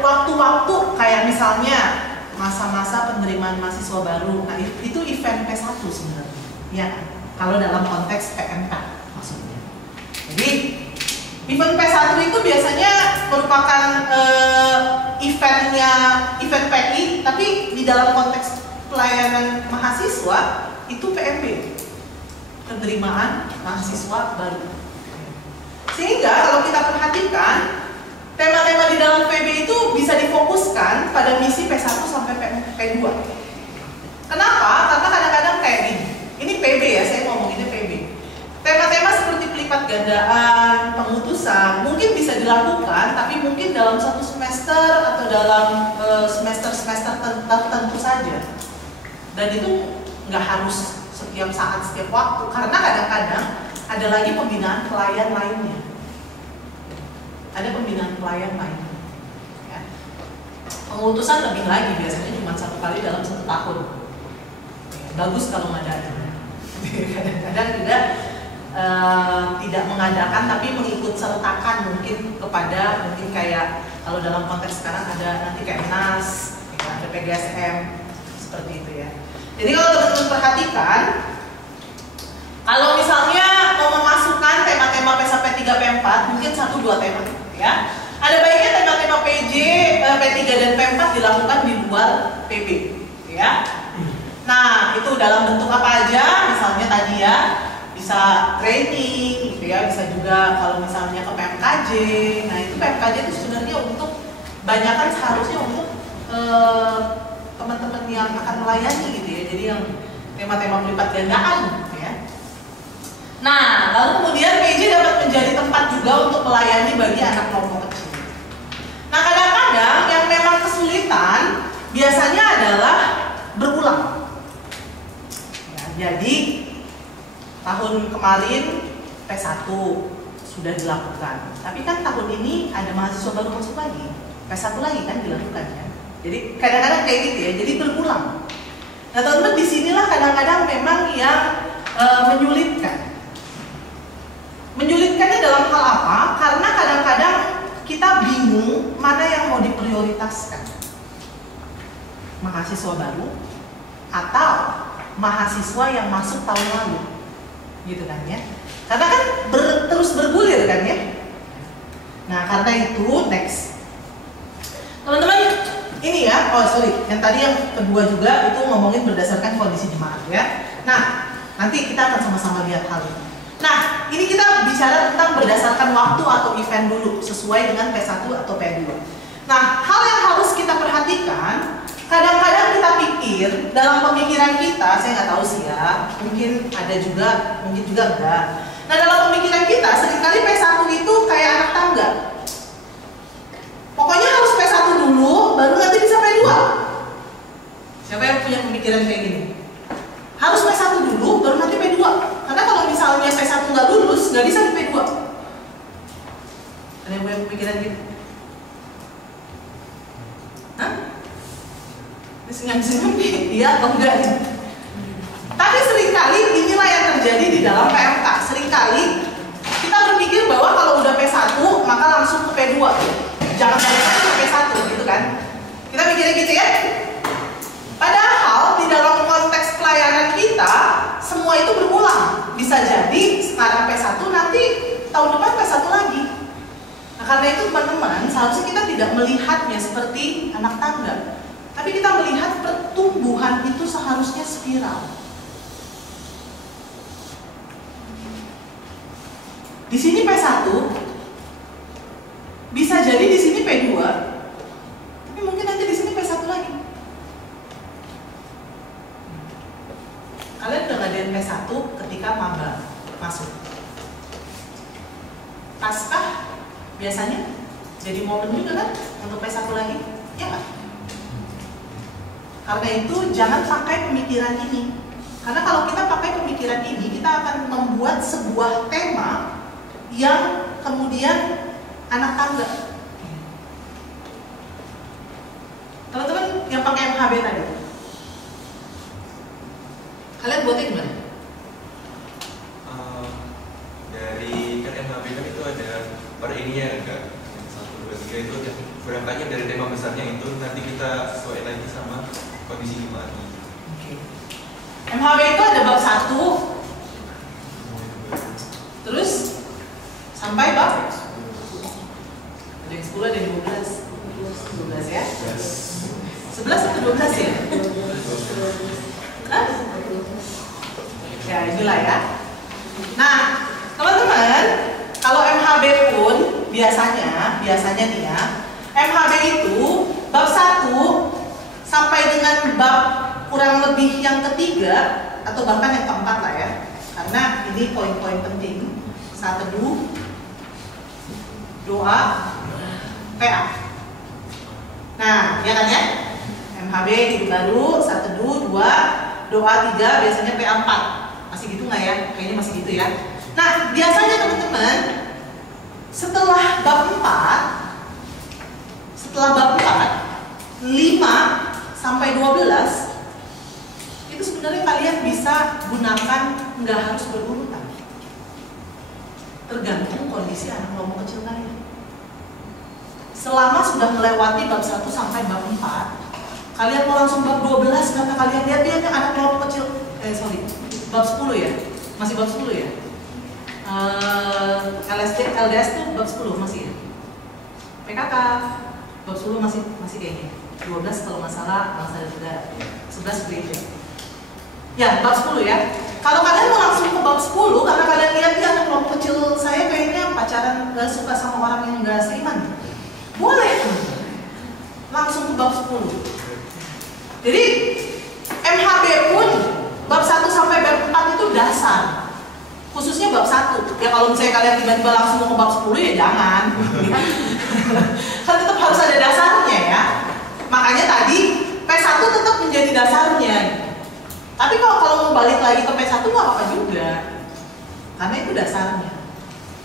waktu-waktu kayak misalnya masa-masa penerimaan mahasiswa baru. Nah itu event P1 sebenarnya ya, kalau dalam konteks PMK maksudnya. Jadi event P1 itu biasanya merupakan event PI, tapi di dalam konteks pelayanan mahasiswa itu PMB, penerimaan mahasiswa baru. Sehingga kalau kita perhatikan tema-tema di dalam PB itu bisa difokuskan pada misi P1 sampai P2. Kenapa? Karena kadang-kadang kayak gini. Ini PB ya, saya ngomonginnya PB. Tema-tema seperti pelipat gandaan, pengutusan mungkin bisa dilakukan, tapi mungkin dalam satu semester atau dalam semester-semester tertentu saja. Dan itu nggak harus setiap saat, setiap waktu, karena kadang-kadang ada lagi pembinaan pelayan lainnya. Ada pembinaan pelayan lainnya. Ya. Pengutusan lebih lagi, biasanya cuma 1 kali dalam 1 tahun. Bagus kalau ada. Kadang-kadang juga tidak mengadakan, tapi mengikut sertakan mungkin kepada mungkin kayak kalau dalam konteks sekarang ada nanti kayak NAS, ya, ada PGSM seperti itu ya. Jadi kalau teman-teman perhatikan, kalau misalnya mau memasukkan tema-tema P3, P4, mungkin 1-2 tema ya. Ada baiknya tema-tema PJ, P3 dan P4 dilakukan di luar PB ya. Nah, itu dalam bentuk apa aja? Misalnya tadi ya, bisa training gitu ya, bisa juga kalau misalnya ke PMKJ. Nah, itu PMKJ itu sebenarnya untuk banyakan seharusnya untuk teman-teman yang akan melayani gitu ya. Jadi yang tema-tema pelipat gandaan gitu ya. Nah, lalu kemudian PJ dapat menjadi tempat juga untuk melayani bagi anak kelompok kecil. Nah, kadang-kadang yang memang kesulitan biasanya adalah berulang. Ya, jadi tahun kemarin P1 sudah dilakukan, tapi kan tahun ini ada mahasiswa baru masuk lagi, P1 lagi kan dilakukan ya. Jadi kadang-kadang kayak gitu ya, jadi berulang. Nah teman-teman, disinilah kadang-kadang memang yang menyulitkan. Menyulitkannya dalam hal apa? Karena kadang-kadang kita bingung mana yang mau diprioritaskan, mahasiswa baru atau mahasiswa yang masuk tahun lalu, gitu kan ya? Karena kan terus bergulir kan ya? Nah karena itu next, teman-teman. Ini ya, yang tadi yang kedua juga itu ngomongin berdasarkan kondisi jemaat ya. Nah, nanti kita akan sama-sama lihat hal ini. Nah, ini kita bicara tentang berdasarkan waktu atau event dulu, sesuai dengan P1 atau P2. Nah, hal yang harus kita perhatikan, kadang-kadang kita pikir, dalam pemikiran kita, saya nggak tahu sih ya, mungkin ada juga, mungkin juga enggak. Nah, dalam pemikiran kita, seringkali P1 itu kayak anak tangga. Pokoknya harus P1 dulu, baru nanti bisa P2. Siapa yang punya pemikiran kayak gini? Harus P1 dulu, baru nanti P2. Karena kalau misalnya P1 nggak lulus, nggak bisa di P2. Ada yang punya pemikiran gitu? Hah? Ini senyum-senyum nih, iya atau enggak? Tapi seringkali inilah yang terjadi di dalam PMK. Seringkali kita berpikir bahwa kalau udah P1, maka langsung ke P2. Jangan sampai P1 gitu kan. Kita mikirnya gitu ya. Padahal di dalam konteks pelayanan kita semua itu berulang. Bisa jadi sekarang P1 nanti tahun depan P1 lagi. Nah karena itu teman-teman, seharusnya kita tidak melihatnya seperti anak tangga, tapi kita melihat pertumbuhan itu seharusnya spiral. Di sini P1, bisa jadi di sini P2, tapi mungkin nanti di sini P1 lagi. Kalian udah ngadain P1 ketika maba masuk. Paskah biasanya jadi momen juga kan untuk P1 lagi, ya kan? Karena itu jangan pakai pemikiran ini. Karena kalau kita pakai pemikiran ini, kita akan membuat sebuah tema yang kemudian anak tangga. Teman-teman yang pakai MHB tadi, kalian buatnya gimana? Dari kan MHB kan itu ada per ininya enggak? Yang 1, 2, 3 itu berangkatnya dari tema besarnya itu, nanti kita sesuai lagi sama kondisi jemaat. Oke. MHB itu ada bab 1, terus sampai bab ada yang 10, ada yang 12 ya? 11 atau 12 ya? Ya inilah ya. Nah teman-teman, kalau MHB pun biasanya nih ya, MHB itu bab 1 sampai dengan bab kurang lebih yang ketiga atau bahkan yang keempat lah ya, karena ini poin-poin penting. Saat teduh, doa, PA. Nah, ya kan ya? MHB itu baru, saat teduh 2, doa 3, biasanya PA 4. Masih gitu nggak ya? Kayaknya masih gitu ya. Nah, biasanya teman-teman setelah bab 4, 5 sampai 12 itu sebenarnya kalian bisa gunakan, nggak harus berurutan. Tergantung kondisi anak kelompok kecil kalian. Selama sudah melewati bab 1 sampai bab 4, kalian mau langsung bab 12 karena kalian lihat anak kelompok kecil, bab 10 ya? Masih bab 10 ya? LDS tuh bab 10 masih ya? PKK bab 10 masih kayaknya 12 kalau nggak salah juga 11 gereja. Ya, bab 10 ya. Kalau kalian mau langsung ke bab 10 karena kalian lihat ya anak kelompok kecil saya kayaknya pacaran gak suka sama orang yang gak seiman, boleh langsung ke bab 10. Jadi MHB pun bab 1 sampai bab 4 itu dasar, khususnya bab 1. Ya kalau misalnya kalian tiba-tiba langsung ke bab 10 ya jangan. Kan tetap harus ada dasarnya ya. Makanya tadi P1 tetap menjadi dasarnya. Tapi kalau mau balik lagi ke P1 nggak apa-apa juga, karena itu dasarnya.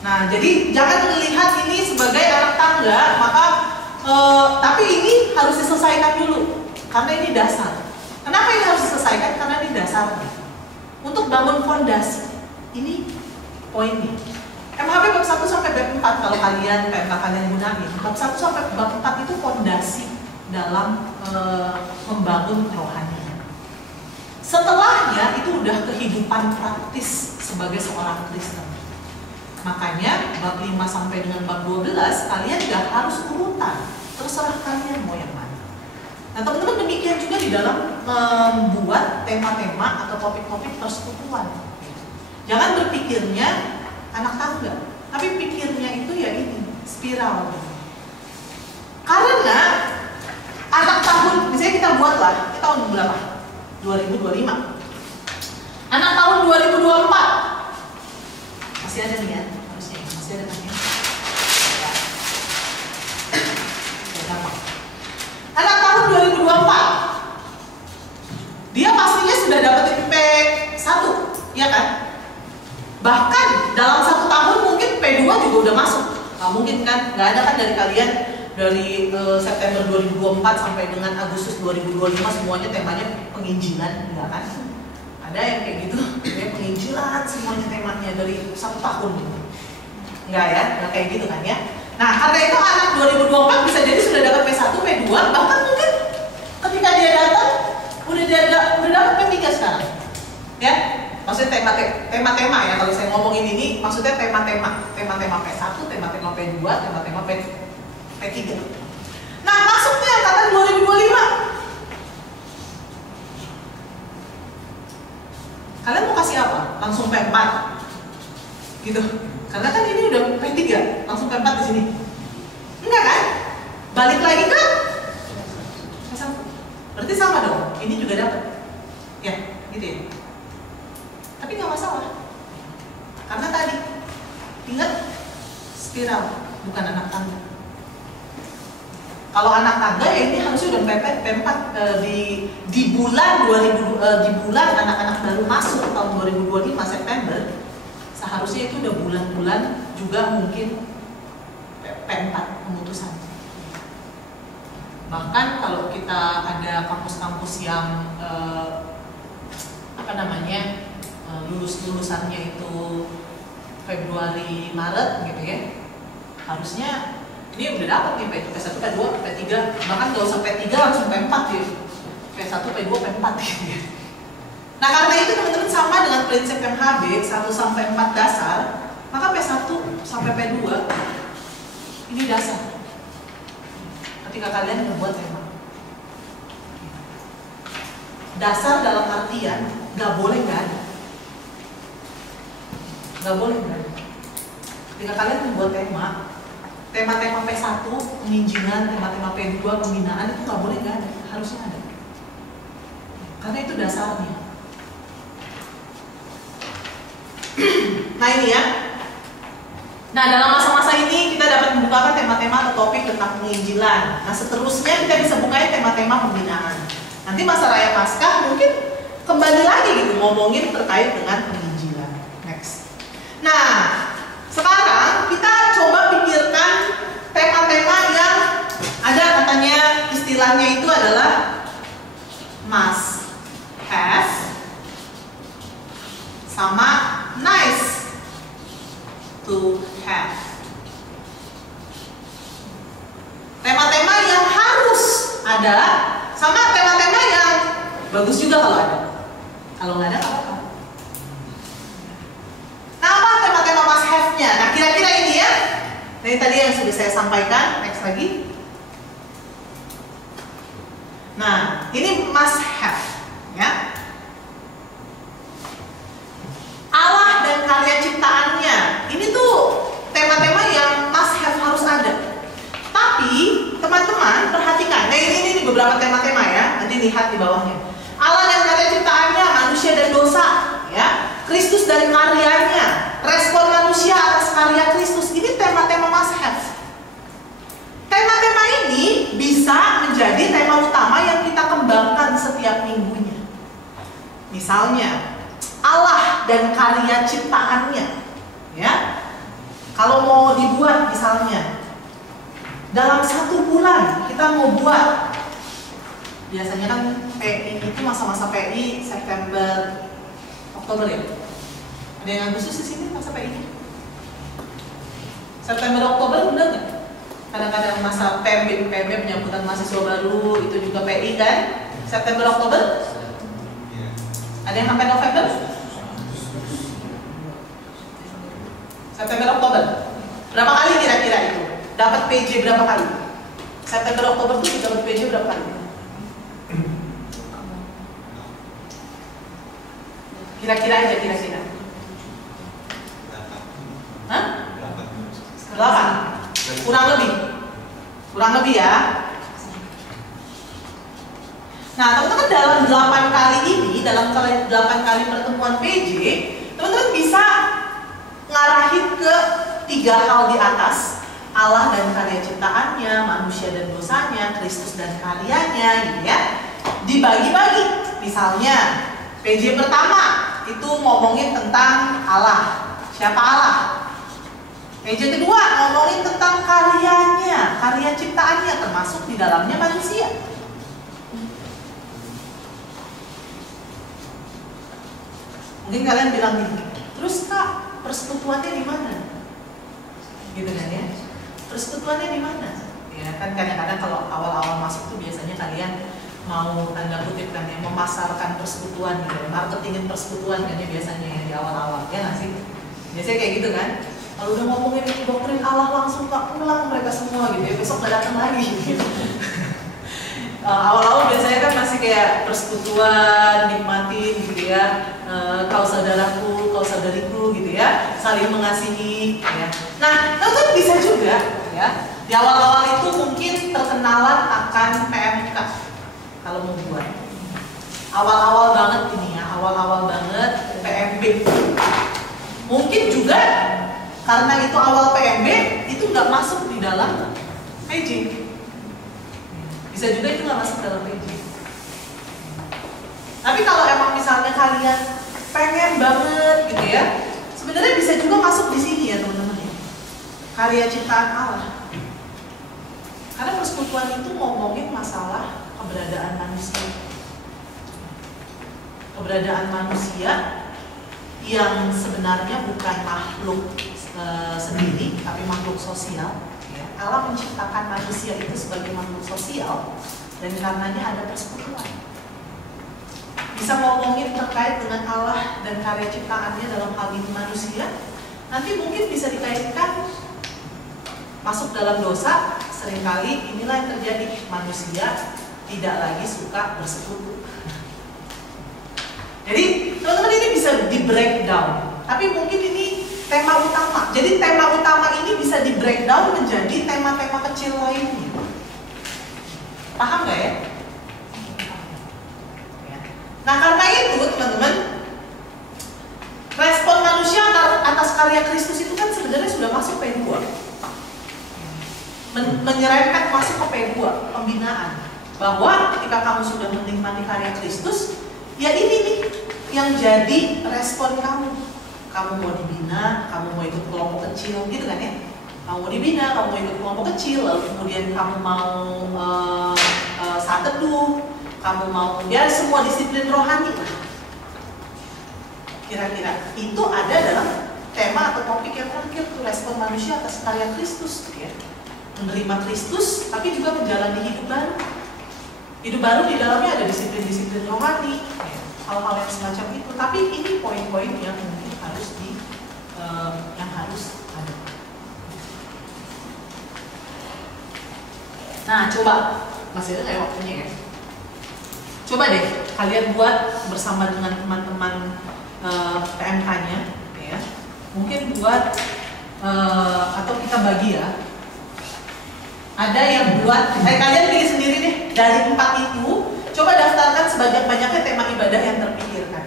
Nah, jadi jangan melihat ini sebagai anak tangga, tapi ini harus diselesaikan dulu, karena ini dasar. Kenapa ini harus diselesaikan? Karena ini dasarnya. Untuk bangun fondasi, ini poinnya. MHB bab 1 sampai bab 4 kalau kalian PMK kalian gunain, bab 1 sampai bab 4 itu fondasi dalam membangun rohani. Setelahnya itu udah kehidupan praktis sebagai seorang Kristen. Makanya bab 5 sampai dengan bab 12 kalian gak harus urutan, terserah kalian mau yang mana. Nah teman-teman demikian juga di dalam membuat tema-tema atau topik-topik persekutuan. Jangan berpikirnya anak tangga, tapi pikirnya itu ya ini spiral. Karena anak tahun, misalnya kita buatlah, kita tahun berapa? 2025. Anak tahun 2024 masih ada nih ya, harusnya masih ada kan ya. Anak tahun 2024 dia pastinya sudah dapat P1, ya kan? Bahkan dalam 1 tahun mungkin P2 juga udah masuk. Nah, mungkin kan, nggak ada kan dari kalian dari September 2024 sampai dengan Agustus 2025 semuanya temanya penginjilan, enggak kan? Ada yang kayak gitu, ya penginjilan semuanya temanya dari 1 tahun gitu. Enggak ya? Enggak kayak gitu kan ya? Nah, karena itu anak 2024 bisa jadi sudah dapat P1, P2, bahkan mungkin ketika dia datang udah dapat P3 sekarang. Ya? Maksudnya tema-tema ya, kalau saya ngomongin ini maksudnya tema-tema P1, tema-tema P2, tema-tema P3. Nah, masuknya angkatan 2025. Kalian mau kasih apa? Langsung P4 gitu. Karena kan ini udah P3, langsung P4 di sini. Enggak kan? Balik lagi kan? P1. Berarti sama dong. Ini juga dapat. Ya, gitu ya. Tapi nggak masalah. Karena tadi ingat spiral, bukan anak tangga. Kalau anak tangga ya ini harusnya udah P4 di bulan anak-anak baru masuk tahun 2025 September, seharusnya itu udah bulan-bulan juga mungkin P4 pemutusan. Bahkan kalau kita ada kampus-kampus yang lulusannya itu Februari Maret gitu ya, harusnya ini udah dapat nih P1, P2, P3, bahkan nggak usah P3 langsung P4 ya, P1, P2, P4 gitu ya. Nah karena itu teman-teman sama dengan prinsip MHB 1 sampai 4 dasar, maka P1 sampai P2 ini dasar. Ketika kalian membuat tema, dasar dalam artian nggak boleh nggak ada. Nggak boleh nggak ada. Ketika kalian membuat tema-tema P1 penginjilan, tema-tema P2 pembinaan itu nggak boleh nggak ada, harusnya ada. Karena itu dasarnya. Nah ini ya. Nah dalam masa-masa ini kita dapat membukakan tema-tema atau topik tentang penginjilan. Nah seterusnya kita bisa bukain tema-tema pembinaan. Nanti masa Raya Paskah mungkin kembali lagi gitu ngomongin terkait dengan penginjilan. Next. Nah sekarang kita coba pikirkan tema-tema yang ada katanya istilahnya itu adalah must have sama nice to have. Tema-tema yang harus ada sama tema-tema yang bagus juga kalau ada. Kalau nggak ada nggak apa-apa. Nah apa tema-tema must have-nya? Nah kira-kira ini ya. Ini tadi yang sudah saya sampaikan. Next lagi. Nah ini must have ya. Allah dan karya ciptaannya. Ini tuh tema-tema yang must have harus ada. Tapi teman-teman perhatikan. Nah ini beberapa tema-tema ya. Nanti lihat di bawahnya. Allah dan karya ciptaannya, manusia dan dosa, ya. Kristus dan karyanya, respon manusia atas karya Kristus. Ini tema-tema must have. Tema-tema ini bisa menjadi tema utama yang kita kembangkan setiap minggunya. Misalnya Allah dan karya ciptaannya, ya. Kalau mau dibuat misalnya dalam 1 bulan kita mau buat, biasanya kan PI itu masa-masa PI September Oktober ya. Ada yang Agustus di sini masa PI-nya? September Oktober benar nggak? Kadang-kadang masa PMB penyambutan mahasiswa baru itu juga PI kan? September Oktober? Ada yang sampai November? September Oktober. Berapa kali kira-kira itu? Dapat PJ berapa kali? September Oktober tuh dapat PJ berapa kali? Kira-kira aja kira-kira. Hah? 8. Kurang lebih ya. Nah teman-teman dalam 8 kali ini, dalam 8 kali pertemuan PJ, teman-teman bisa ngarahin ke 3 hal di atas. Allah dan karya ciptaannya, manusia dan dosanya, Kristus dan karyanya gitu ya. Dibagi-bagi. Misalnya PJ pertama itu ngomongin tentang Allah. Siapa Allah? PJ kedua ngomongin tentang karyanya, karya ciptaannya, termasuk di dalamnya manusia. Mungkin kalian bilang gini, terus Kak, persekutuannya di mana? Gitu kan ya? Persekutuannya di mana? Ya kan kadang-kadang kalau awal-awal masuk tuh biasanya kalian mau tanda kutip kan ya, memasarkan persekutuan gitu, marketingin persekutuan kan ya biasanya ya di awal-awal, ya nggak sih? Biasanya kayak gitu kan? Kalau udah ngomongin doktrin Allah langsung Kak, pulang mereka semua gitu ya, besok nggak datang lagi gitu. Awal-awal biasanya kan masih kayak persekutuan, nikmatin gitu ya, kau saudaraku, kau saudariku gitu ya, saling mengasihi ya. Nah, teman-teman bisa juga ya, di awal-awal itu mungkin perkenalan akan PMK kalau mau buat. Awal-awal banget ini ya, awal-awal banget PMB. Mungkin juga karena itu awal PMB, itu nggak masuk di dalam PJ. Bisa juga itu nggak masuk dalam PJ. Tapi kalau emang misalnya kalian pengen banget gitu ya, sebenarnya bisa juga masuk di sini ya teman-teman ya. Karya ciptaan Allah. Karena persekutuan itu ngomongin masalah keberadaan manusia. Keberadaan manusia yang sebenarnya bukan makhluk sendiri, tapi makhluk sosial. Allah menciptakan manusia itu sebagai makhluk sosial, dan karenanya ada persekutuan. Bisa ngomongin terkait dengan Allah dan karya ciptaannya dalam hal ini manusia. Nanti mungkin bisa dikaitkan masuk dalam dosa. Seringkali inilah yang terjadi, manusia tidak lagi suka bersekutu. Jadi teman-teman ini bisa di breakdown. Tapi mungkin ini tema utama. Jadi tema utama ini bisa di breakdown menjadi tema-tema kecil lainnya. Paham nggak ya? Nah karena itu teman-teman, respon manusia atas karya Kristus itu kan sebenarnya sudah masuk P2, menyerempet masuk ke P2, pembinaan. Bahwa ketika kamu sudah menikmati karya Kristus, ya ini nih yang jadi respon kamu. Kamu mau dibina, kamu mau ikut kelompok kecil, gitu kan ya? Kamu mau dibina, kamu mau ikut kelompok kecil, lalu kemudian kamu mau saat teduh, kamu mau ya semua disiplin rohani. Kira-kira itu ada dalam tema atau topik yang terakhir tuh, respon manusia atas karya Kristus, ya. Menerima Kristus, tapi juga menjalani hidup baru. Hidup baru di dalamnya ada disiplin-disiplin rohani, ya. Hal-hal yang semacam itu. Tapi ini poin-poin yang mungkin harus ada. Nah, coba masih ada nggak waktunya ya? Coba deh kalian buat bersama dengan teman-teman PMK-nya, ya. Mungkin buat atau kita bagi ya. Ada yang buat, kalian pilih sendiri deh dari 4 itu. Coba daftarkan sebanyak-banyaknya tema ibadah yang terpikirkan.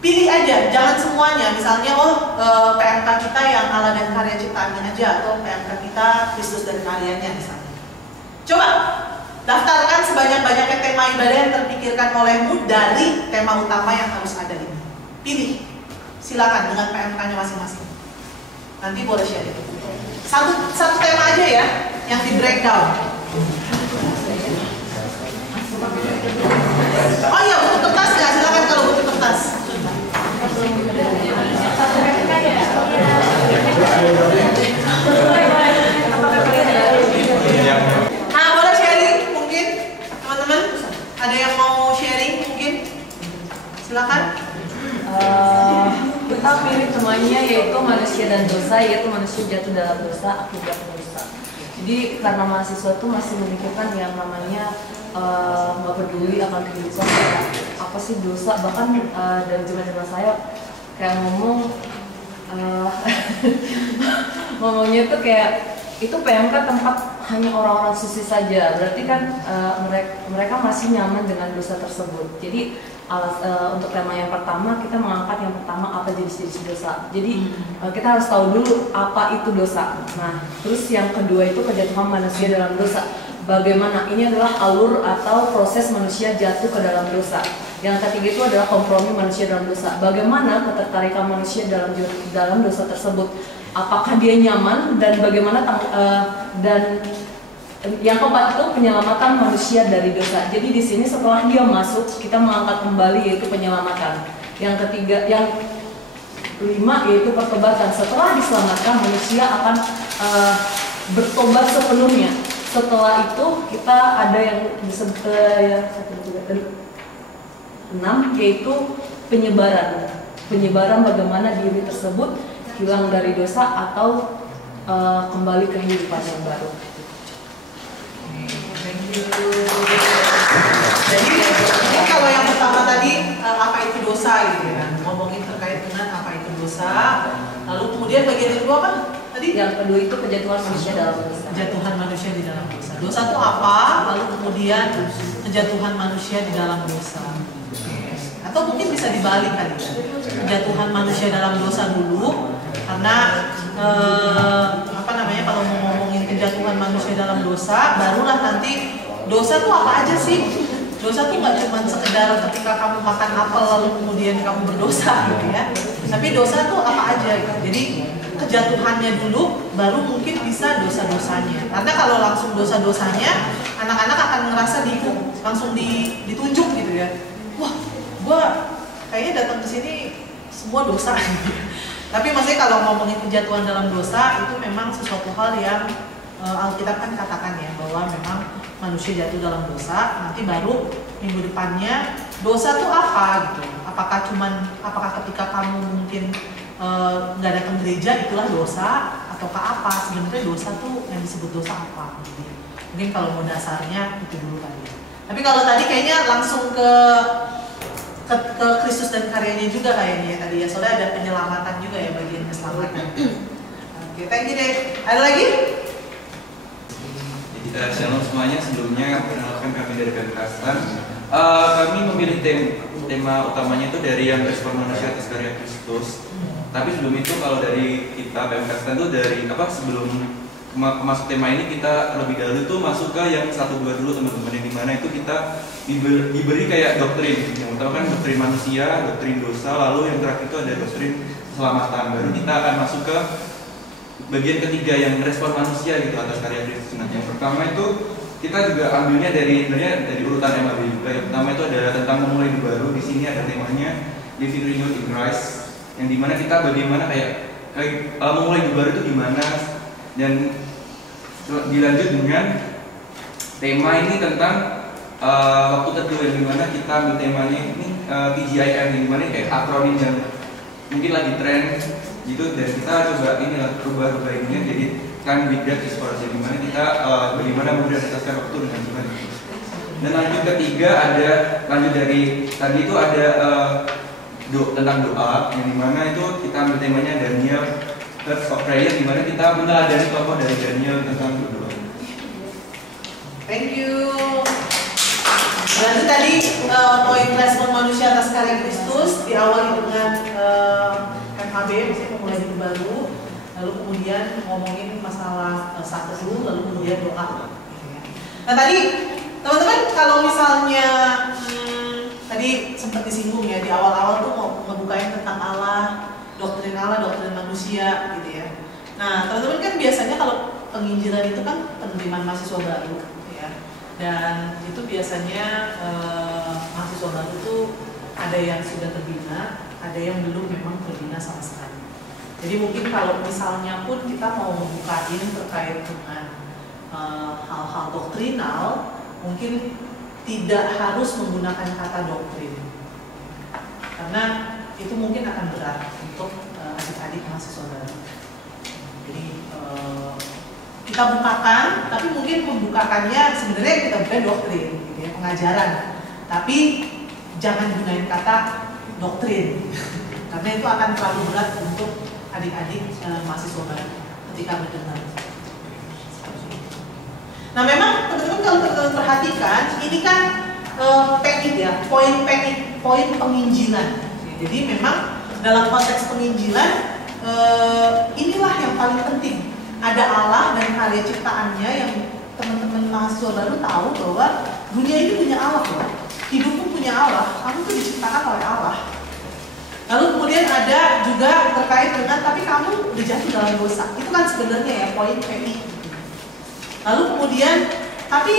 Pilih aja, jangan semuanya. Misalnya, PMK kita yang Allah dan karya ciptaannya aja, atau PMK kita Kristus dan karyanya misalnya. Coba daftarkan sebanyak-banyaknya tema ibadah yang terpikirkan olehmu dari tema utama yang harus ada ini. Pilih, silakan dengan PMK-nya masing-masing. Nanti boleh share itu. Satu tema aja ya, yang di breakdown. Oh iya, buku kertas nggak? Silakan kalau buku kertas. Nah, boleh sharing mungkin teman-teman? Ada yang mau sharing mungkin? Silakan. Kita pilih temanya yaitu manusia dan dosa, yaitu manusia jatuh dalam dosa akibat dosa. Jadi karena mahasiswa itu masih memikirkan yang namanya nggak peduli akan kehidupan, apa sih dosa, bahkan dari zaman saya kayak ngomongnya tuh kayak itu PMK tempat hanya orang-orang suci saja, berarti kan mereka masih nyaman dengan dosa tersebut. Jadi untuk tema yang pertama kita mengangkat yang pertama apa jenis-jenis dosa. Jadi kita harus tahu dulu apa itu dosa. Nah, terus yang kedua itu kejatuhan manusia dalam dosa. Bagaimana ini adalah alur atau proses manusia jatuh ke dalam dosa. Yang ketiga itu adalah kompromi manusia dalam dosa. Bagaimana ketertarikan manusia dalam dosa tersebut? Apakah dia nyaman dan bagaimana dan yang keempat itu penyelamatan manusia dari dosa. Jadi di sini setelah dia masuk kita mengangkat kembali yaitu penyelamatan. Yang ketiga, yang kelima yaitu pertobatan. Setelah diselamatkan manusia akan bertobat sepenuhnya. Setelah itu kita ada yang disebut 6 yaitu penyebaran bagaimana diri tersebut hilang dari dosa atau kembali ke kehidupan yang baru. Jadi ini kalau yang pertama tadi apa itu dosa gitu ya, ngomongin terkait dengan apa itu dosa. Lalu kemudian bagian kedua apa tadi? Yang kedua itu kejatuhan manusia dalam dosa. Kejatuhan manusia di dalam dosa. Dosa itu apa? Lalu kemudian kejatuhan manusia di dalam dosa. Atau mungkin bisa dibalik kali ya. Kejatuhan manusia dalam dosa dulu, karena kalau mau ngomongin kejatuhan manusia dalam dosa, barulah nanti dosa tuh apa aja sih? Dosa tuh nggak cuma sekedar ketika kamu makan apel lalu kemudian kamu berdosa gitu ya. Tapi dosa tuh apa aja gitu. Jadi kejatuhannya dulu, baru mungkin bisa dosa-dosanya. Karena kalau langsung dosa-dosanya, anak-anak akan ngerasa langsung ditunjuk gitu ya. Wah, gua kayaknya datang ke sini semua dosa. Tapi maksudnya kalau ngomongin kejatuhan dalam dosa itu memang sesuatu hal yang Alkitab kan katakan ya, bahwa memang manusia jatuh dalam dosa. Nanti baru minggu depannya dosa tuh apa gitu. Apakah ketika kamu mungkin nggak datang gereja itulah dosa, ataukah apa? Sebenarnya dosa tuh yang disebut dosa apa gitu. Mungkin kalau mau dasarnya itu dulu kali ya. Tapi kalau tadi kayaknya langsung ke ke Kristus dan karyanya juga kayaknya tadi ya, soalnya ada penyelamatan juga ya, bagian keselamatan. Oke, thank you deh. Ada lagi? Shalom semuanya, sebelumnya perkenalkan kami dari Pemkastan. Kami memilih tema utamanya itu dari yang respon manusia atas karya Kristus. Tapi sebelum itu kalau dari kita Pemkastan itu dari sebelum masuk tema ini kita terlebih dahulu tuh masuk ke yang 1-2 dulu teman-teman, yang dimana itu kita diberi kayak doktrin. Yang utama kan doktrin manusia, doktrin dosa, lalu yang terakhir itu ada doktrin keselamatan. Baru kita akan masuk ke bagian ketiga yang respon manusia gitu atas karya Kristus. Nah, yang pertama itu kita juga ambilnya dari urutan MAB juga. Yang pertama itu adalah tentang memulai hidup baru. Di sini ada temanya Living Renewed in Christ, yang dimana kita bagaimana kayak memulai hidup baru itu gimana, dan dilanjut dengan tema ini tentang waktu teduh, yang dimana kita ambil temanya ini TGIM, yang dimana kayak akronim yang mungkin lagi tren gitu, dan kita coba ini rubah ini jadi kan with that is for us, dimana kita bagaimana memprioritaskan waktu dengan Tuhan. Dan lanjut ketiga ada lanjut dari tadi itu ada tentang doa, yang dimana itu kita ambil temanya Daniel Church of Prayer, dimana kita meneladani tokoh dari Daniel tentang berdoa. Thank you. Berarti tadi poin respon manusia atas karya Kristus diawali dengan MHB, misalnya memulai hidup baru, lalu kemudian ngomongin masalah saat teduh, lalu kemudian doa. Nah tadi teman-teman kalau misalnya tadi sempat disinggung ya di awal-awal tuh mau ngebukain tentang Allah, doktrin manusia gitu ya. Nah teman-teman kan biasanya kalau penginjilan itu kan penerimaan mahasiswa baru ya, dan itu biasanya mahasiswa baru itu ada yang sudah terbina, ada yang belum memang terbina sama sekali. Jadi mungkin kalau misalnya pun kita mau membukain terkait dengan hal-hal doktrinal, mungkin tidak harus menggunakan kata doktrin, karena itu mungkin akan berat untuk adik-adik mahasiswa baru. Jadi kita bukakan, tapi mungkin membukakannya sebenarnya kita bukan doktrin, gitu ya, pengajaran. Tapi jangan gunain kata doktrin, karena itu akan terlalu berat untuk adik-adik mahasiswa baru ketika mendengar. Nah memang teman-teman kalau teman-teman perhatikan, ini kan PEG ya, poin penginjilan. Jadi memang dalam konteks penginjilan inilah yang paling penting. Ada Allah dan karya ciptaannya yang teman-teman mahasiswa baru tahu bahwa dunia ini punya Allah loh. Hidup pun punya Allah, kamu tuh diciptakan oleh Allah. Lalu kemudian ada juga terkait dengan tapi kamu udah jatuh dalam dosa. Itu kan sebenarnya ya poin PEG. Lalu kemudian tapi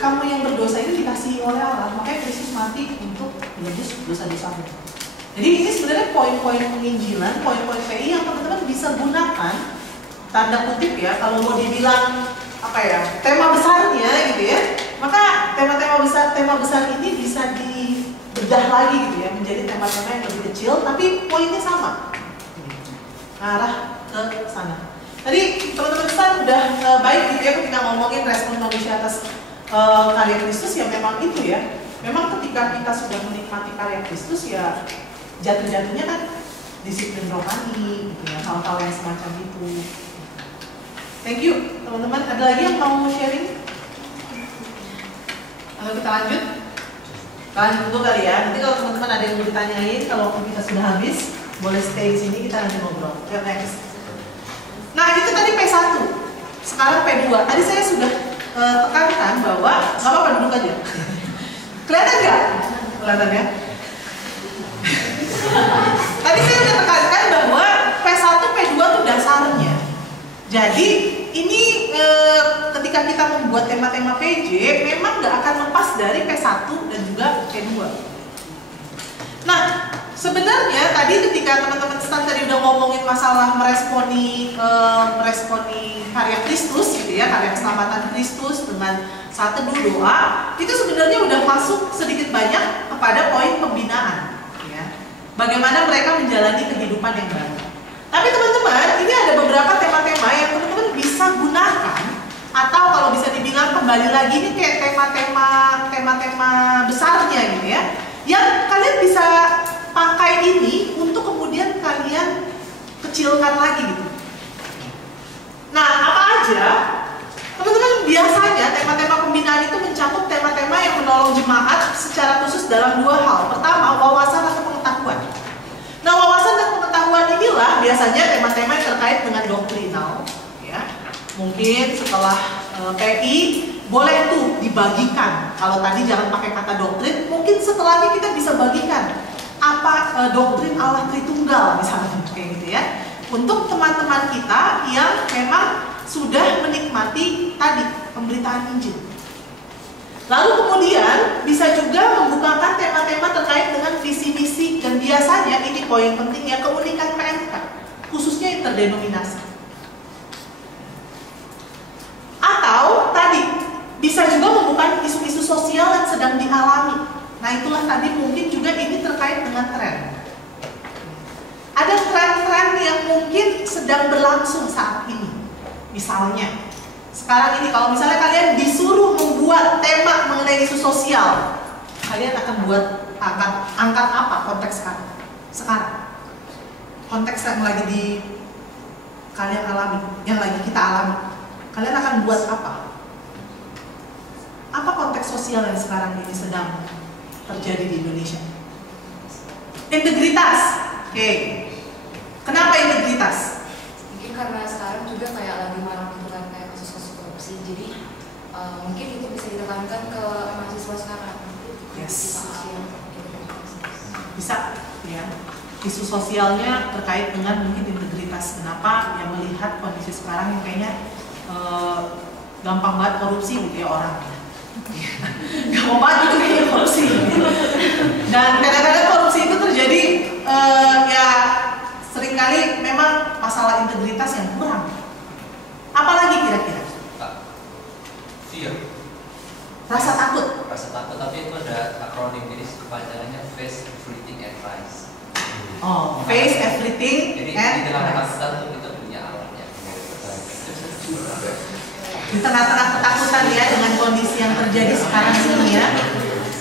kamu yang berdosa ini dikasihi oleh Allah, makanya Kristus mati untuk menebus dosa-dosamu. Jadi ini sebenarnya poin-poin penginjilan, poin-poin PI yang teman-teman bisa gunakan, tanda kutip ya, kalau mau dibilang apa ya, tema besarnya gitu ya, maka tema besar ini bisa dibedah lagi gitu ya, menjadi tema-tema yang lebih kecil, tapi poinnya sama, arah ke sana. Tadi teman-teman udah baik gitu ya ketika ngomongin respon manusia atas karya Kristus, ya memang itu ya. Memang ketika kita sudah menikmati karya Kristus ya jatuh-jatuhnya kan disiplin rohani gitu ya, hal-hal yang semacam itu. Thank you teman-teman. Ada lagi yang mau sharing? Kalau kita lanjut dulu kali ya. Nanti kalau teman-teman ada yang mau ditanyain, kalau kita sudah habis boleh stay di sini, kita nanti ngobrol. Next. Nah itu tadi P1, sekarang P2. Tadi saya sudah tekankan bahwa nggak apa-apa duduk aja. Kelihatan nggak? Kelihatan ya. Tadi saya sudah tekankan bahwa P1, P2 itu dasarnya. Jadi ini ketika kita membuat tema-tema PJ, memang nggak akan lepas dari P1 dan juga P2. Nah sebenarnya tadi ketika teman-teman tadi udah ngomongin masalah meresponi karya Kristus gitu ya, karya keselamatan Kristus dengan saat teduh doa, itu sebenarnya udah masuk sedikit banyak kepada poin pembinaan ya. Bagaimana mereka menjalani kehidupan yang baru. Tapi teman-teman, ini ada beberapa tema-tema yang teman-teman bisa gunakan, atau kalau bisa dibilang kembali lagi ini kayak tema-tema besarnya gitu ya, yang kalian bisa pakai ini untuk kemudian kalian kecilkan lagi gitu. Nah, apa aja? Teman-teman, biasanya tema-tema pembinaan itu mencakup tema-tema yang menolong jemaat secara khusus dalam dua hal. Pertama, wawasan atau pengetahuan. Nah, wawasan dan pengetahuan inilah biasanya tema-tema yang terkait dengan doktrinal, ya. Mungkin setelah PI boleh tuh dibagikan. Kalau tadi jangan pakai kata doktrin, mungkin setelahnya kita bisa bagikan apa doktrin Allah Tritunggal misalnya, kayak gitu ya. Untuk teman-teman kita yang memang sudah menikmati tadi pemberitaan Injil. Lalu kemudian bisa juga membukakan tema-tema terkait dengan visi misi, dan biasanya ini poin pentingnya, keunikan PMK, khususnya interdenominasi. Atau tadi bisa juga membuka isu-isu sosial yang sedang dialami. Nah, itulah tadi mungkin juga ini terkait dengan tren. Ada tren-tren yang mungkin sedang berlangsung saat ini. Misalnya, sekarang ini kalau misalnya kalian disuruh membuat tema mengenai isu sosial, kalian akan angkat apa konteks sekarang? Konteks yang lagi kalian alami, yang lagi kita alami. Kalian akan buat apa? Apa konteks sosial yang sekarang ini sedang terjadi di Indonesia? Integritas. Oke. Kenapa integritas? Mungkin karena sekarang juga kayak lagi marak itu kan, kayak kasus-kasus korupsi. Jadi mungkin itu bisa ditekankan ke mahasiswa sekarang. Yes. Bisa, ya. Isu sosialnya terkait dengan mungkin integritas. Kenapa? Yang melihat kondisi sekarang yang kayaknya gampang banget korupsi gitu ya orang. Gampang banget gitu kayaknya korupsi. Dan kadang-kadang korupsi itu terjadi ya seringkali memang masalah integritas yang kurang. Apalagi kira-kira? Fear. Rasa takut. Rasa takut, tapi itu ada akronim, jadi kepanjangannya face everything advice. Oh, face everything. Jadi di tengah ketakutan itu kita punya alatnya. Di tengah-tengah ketakutan ya dengan kondisi yang terjadi sekarang ini ya,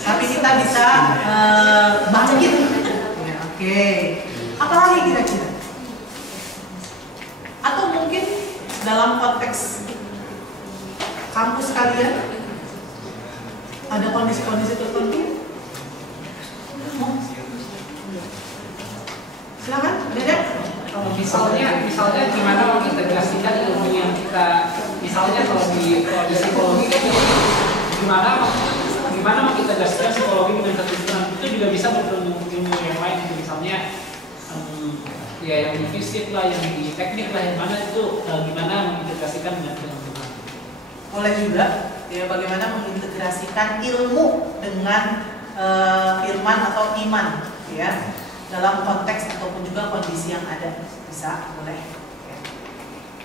tapi kita bisa bangkit. Ya, oke. Apalagi kira-kira? Atau mungkin dalam konteks kampus kalian ada kondisi-kondisi tertentu? Silakan, Dedek. Kalau misalnya gimana mengintegrasikan ilmu yang kita, misalnya kalau di psikologi kan gimana mengintegrasikan psikologi dengan keturunan, itu juga bisa bertemu ilmu yang lain, misalnya ya yang di fisik lah, yang di teknik lah, yang mana itu gimana mengintegrasikan dengan keturunan. Boleh juga ya, bagaimana mengintegrasikan ilmu dengan firman atau iman ya, dalam konteks ataupun juga kondisi yang ada. Bisa, boleh ya.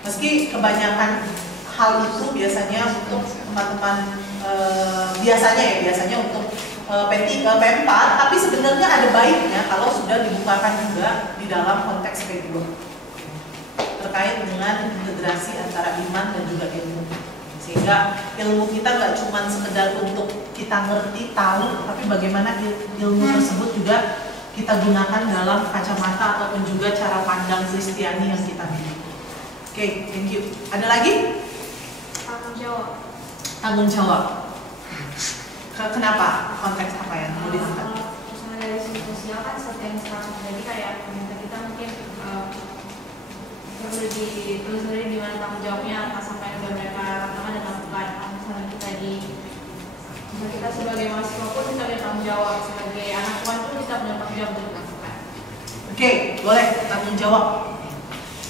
Meski kebanyakan hal itu biasanya untuk teman-teman biasanya untuk P4, tapi sebenarnya ada baiknya kalau sudah dibukakan juga di dalam konteks P2 terkait dengan integrasi antara iman dan juga ilmu, sehingga ilmu kita nggak cuma sekedar untuk kita ngerti, tahu, tapi bagaimana ilmu tersebut juga kita gunakan dalam kacamata ataupun juga cara pandang Kristiani yang kita miliki. Oke, thank you. Ada lagi? Tanggung jawab. Tanggung jawab. Kenapa? Konteks apa yang mau diangkat? Misalnya dari segi sosial kan seperti yang sekarang terjadi, kayak pemerintah kita mungkin perlu ditelusuri di mana tanggung jawabnya, sampai ke mereka katakan dan lakukan. Misalnya kita sebagai mahasiswa pun kita punya tanggung jawab, sebagai anak Tuhan pun kita punya tanggung jawab untuk melakukan. Oke, boleh tanggung jawab.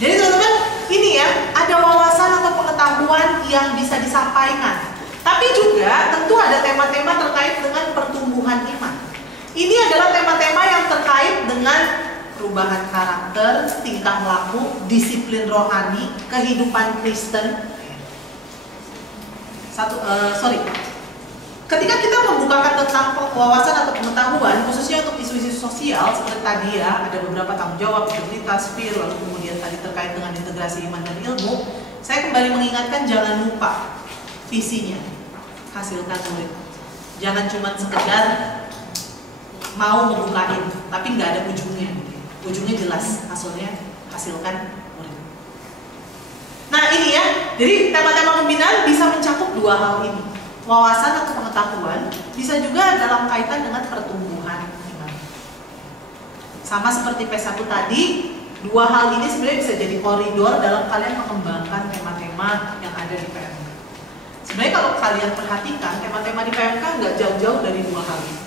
Jadi teman-teman, ini ya, ada wawasan atau pengetahuan yang bisa disampaikan. Tapi juga tentu ada tema-tema terkait dengan pertumbuhan iman. Ini adalah tema-tema yang terkait dengan perubahan karakter, tingkah laku, disiplin rohani, kehidupan Kristen. Ketika kita membukakan tentang wawasan atau pengetahuan, khususnya untuk isu-isu sosial seperti tadi ya, ada beberapa tanggung jawab, integritas, fear, lalu kemudian tadi terkait dengan integrasi iman dan ilmu. Saya kembali mengingatkan, jangan lupa visinya, hasilkan murid. Jangan cuma sekedar mau membukain, tapi nggak ada ujungnya. Ujungnya jelas, hasilkan murid. Nah ini ya, jadi tema-tema pembinaan bisa mencakup dua hal ini, wawasan atau pengetahuan, bisa juga dalam kaitan dengan pertumbuhan iman. Sama seperti P1 tadi, dua hal ini sebenarnya bisa jadi koridor dalam kalian mengembangkan tema-tema yang ada di PMK. Sebenarnya kalau kalian perhatikan, tema-tema di PMK nggak jauh-jauh dari dua hal ini.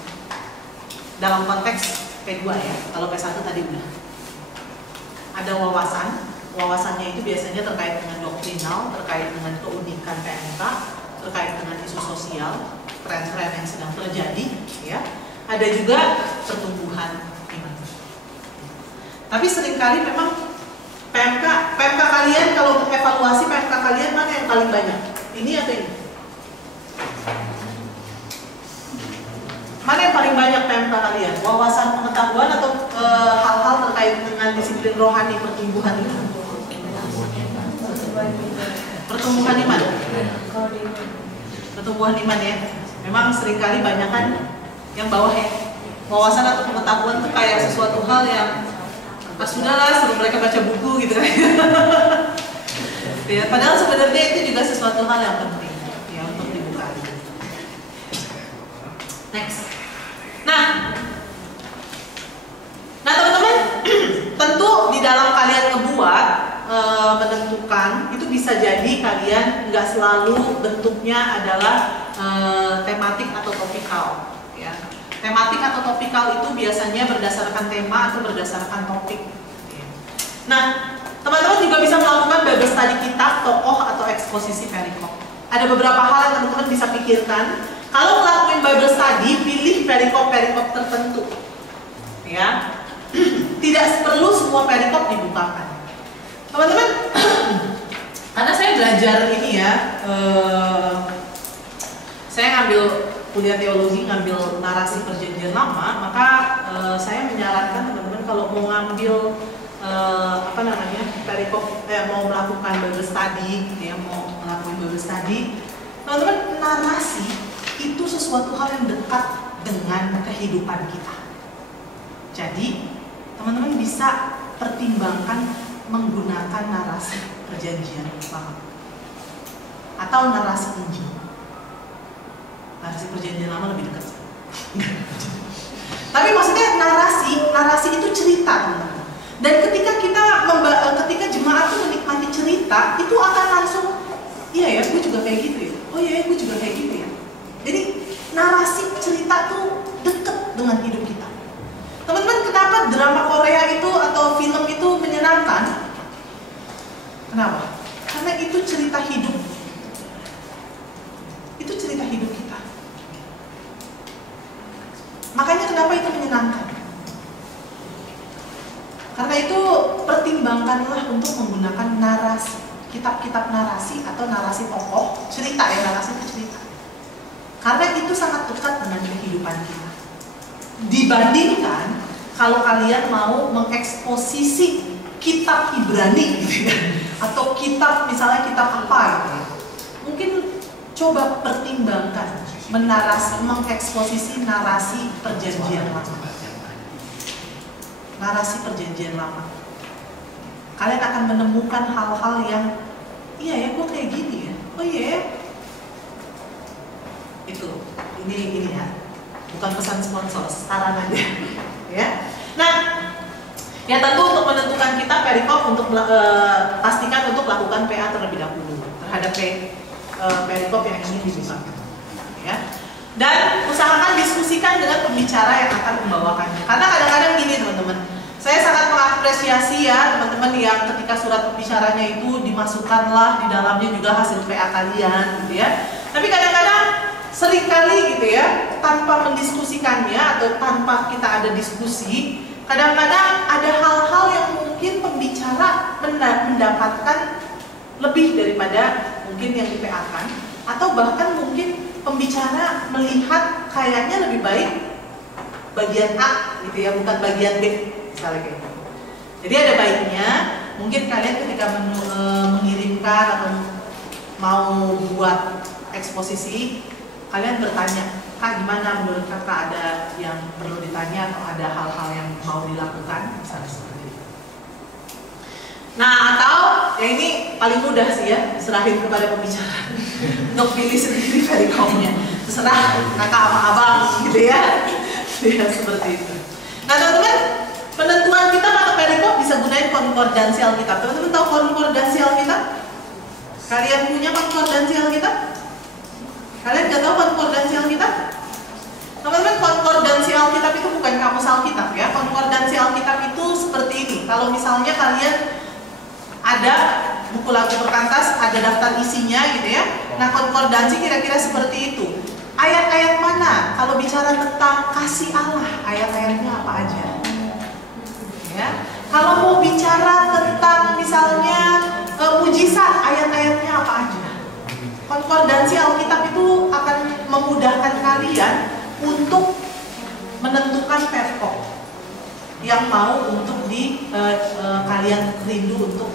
Dalam konteks P2 ya, kalau P1 tadi udah. Ada wawasannya itu biasanya terkait dengan doktrinal, terkait dengan keunikan PMK, terkait dengan isu sosial, tren-tren yang sedang terjadi, ya. Ada juga pertumbuhan iman. Tapi seringkali memang PMK kalian kalau mengevaluasi PMK kalian mana yang paling banyak? Ini atau ini? Mana yang paling banyak PMK kalian? Wawasan pengetahuan atau hal-hal terkait dengan disiplin rohani pertumbuhan ini? Pertumbuhan iman. Pertumbuhan iman ya. Memang seringkali banyak kan yang bawah ya. Wawasan atau pengetahuan itu kayak sesuatu hal yang sudahlah suruh mereka baca buku gitu kan. Ya, padahal sebenarnya itu juga sesuatu hal yang penting ya untuk dibuka. Next. Nah teman-teman, tentu di dalam kalian ngebuat menentukan itu bisa jadi kalian nggak selalu bentuknya adalah tematik atau topikal. Ya. Tematik atau topikal itu biasanya berdasarkan tema atau berdasarkan topik. Ya. Nah, teman-teman juga bisa melakukan Bible study kitab, tokoh atau eksposisi perikop. Ada beberapa hal yang teman-teman bisa pikirkan. Kalau melakukan Bible study, pilih perikop-perikop tertentu. Ya, tidak perlu semua perikop dibukakan. Teman-teman, karena saya belajar ini ya, saya ngambil kuliah teologi, ngambil narasi perjanjian lama, maka saya menyarankan teman-teman kalau mau ngambil perikop, mau melakukan Bible study, ya, mau melakukan Bible study, teman-teman, narasi itu sesuatu hal yang dekat dengan kehidupan kita. Jadi, teman-teman bisa pertimbangkan menggunakan narasi perjanjian lama atau narasi Injil. Narasi perjanjian lama lebih dekat. Tapi maksudnya narasi itu cerita, teman-teman. Dan ketika jemaat itu menikmati cerita, itu akan langsung, iya ya, gue juga kayak gitu ya. Oh iya ya, gue juga kayak gitu ya. Jadi narasi cerita tuh deket dengan hidup kita. Teman-teman, kenapa drama Korea itu atau film itu menyenangkan? Kenapa? Karena itu cerita hidup. Itu cerita hidup kita. Makanya kenapa itu menyenangkan? Karena itu pertimbangkanlah untuk menggunakan narasi, kitab-kitab narasi atau narasi tokoh, cerita ya, narasi itu cerita. Karena itu sangat dekat dengan kehidupan kita. Dibandingkan kalau kalian mau mengeksposisi kitab Ibrani gitu ya, atau kitab misalnya kitab apa gitu ya. Mungkin coba pertimbangkan mengeksposisi narasi perjanjian lama. Narasi perjanjian lama. Kalian akan menemukan hal-hal yang iya ya, gue kayak gini ya. Oh iya ya. Itu ini ya, bukan pesan sponsor, saran aja ya. Nah ya, tentu untuk menentukan kita perikop, untuk pastikan untuk lakukan PA terlebih dahulu terhadap perikop yang ingin dibukakan ya. Dan usahakan diskusikan dengan pembicara yang akan membawakannya, karena kadang-kadang gini teman-teman, saya sangat mengapresiasi ya teman-teman yang ketika surat pembicaranya itu dimasukkanlah di dalamnya juga hasil PA kalian gitu ya. Tapi kadang-kadang seringkali gitu ya, tanpa mendiskusikannya atau tanpa kita ada diskusi, kadang-kadang ada hal-hal yang mungkin pembicara mendapatkan lebih daripada mungkin yang di-PA-kan, atau bahkan mungkin pembicara melihat kayaknya lebih baik bagian A gitu ya, bukan bagian B misalnya kayak gitu. Jadi ada baiknya mungkin kalian ketika mengirimkan atau mau buat eksposisi, kalian bertanya Kak gimana menurut kakak, ada yang perlu ditanya atau ada hal-hal yang mau dilakukan, misalnya seperti itu. Nah, atau ya ini paling mudah sih ya, serahin kepada pembicara untuk pilih sendiri perikomnya. Terserah kakak sama abang gitu ya. Ya seperti itu. Nah teman-teman, penentuan kita pada perikop bisa gunain konkordansi Alkitab. Teman-teman tahu konkordansi Alkitab? Kalian punya konkordansi Alkitab? Kalian nggak tahu konkordansi Alkitab? Teman-teman, konkordansi Alkitab itu bukan kamus Alkitab ya. Konkordansi Alkitab itu seperti ini. Kalau misalnya kalian ada buku lagu perkantas, ada daftar isinya gitu ya. Nah, konkordansi kira-kira seperti itu. Ayat-ayat mana? Kalau bicara tentang kasih Allah, ayat-ayatnya apa aja? Ya. Kalau mau bicara tentang misalnya mujizat, ayat-ayatnya apa aja? Konkordansi Alkitab itu akan memudahkan kalian untuk menentukan perkop yang mau untuk kalian rindu untuk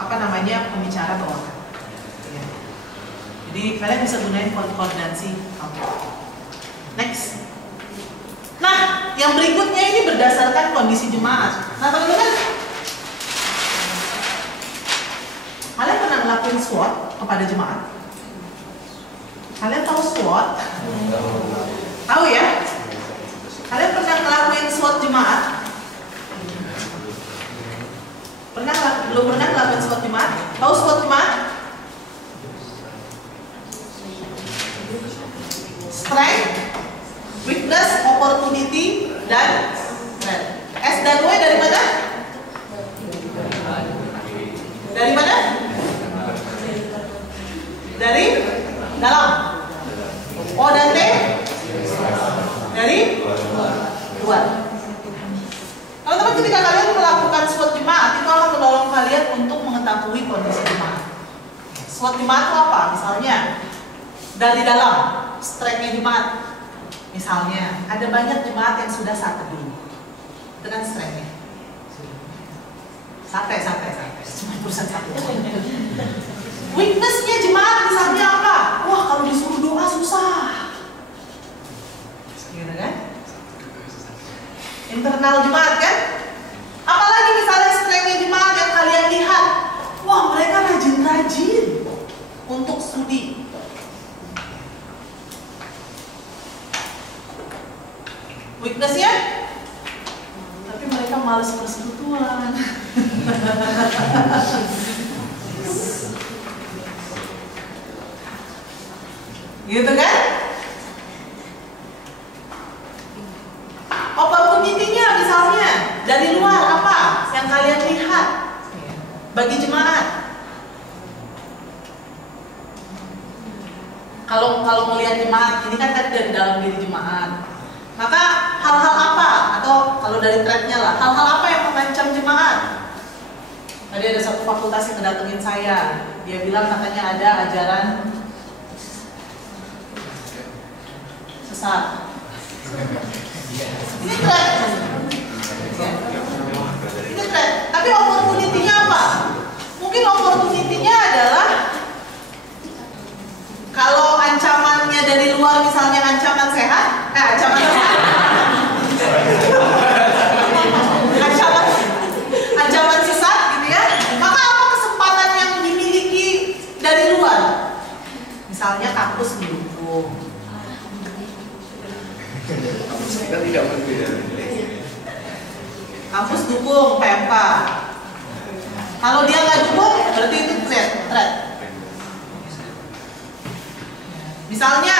pembicara bawakan. Ya. Jadi kalian bisa gunain konkordansi Alkitab. Next. Nah, yang berikutnya ini berdasarkan kondisi jemaat. Nah, teman-teman, kalian pernah ngelakuin SWOT kepada jemaat? Kalian tahu SWOT? Tahu ya? Kalian pernah ngelakuin SWOT jemaat? Belum pernah ngelakuin SWOT jemaat? Tahu SWOT jemaat? Strength, weakness, opportunity, dan threat. S dan W dari mana? Dari mana? Dari dalam. O dan T dari luar. Teman-teman, ketika kalian melakukan SWOT jemaat, itu akan menolong kalian untuk mengetahui kondisi jemaat. SWOT jemaat itu apa? Misalnya dari dalam, strength-nya jemaat. Misalnya ada banyak jemaat yang sudah satu dulu dengan strength-nya. Santai. Cuma urusan satu. Weakness-nya jemaat misalnya apa? Wah, kalau disuruh doa susah. Gitu kan? Internal jemaat kan? Apalagi misalnya strength-nya jemaat yang kalian lihat, wah mereka rajin-rajin untuk studi. Weakness-nya? Tapi mereka malas persekutuan. Gitu kan? Opportunity-nya misalnya dari luar apa yang kalian lihat bagi jemaat? Kalau melihat jemaat ini kan tadi dari dalam diri jemaat. Maka hal-hal apa, atau kalau dari threat-nya lah, hal-hal apa yang mengancam jemaat? Tadi ada satu fakultas yang ngedatengin saya, dia bilang katanya ada ajaran sesat. Ini threat. Ini threat. Tapi opportunity-nya apa? Mungkin opportunity-nya adalah kalau ancamannya dari luar, misalnya ancaman sehat, ancaman sesat gitu ya. Maka apa kesempatan yang dimiliki dari luar? Misalnya kampus mendukung. Kita tidak berbeda. Kampus dukung PMK. Kalau dia nggak dukung, berarti itu threat. Misalnya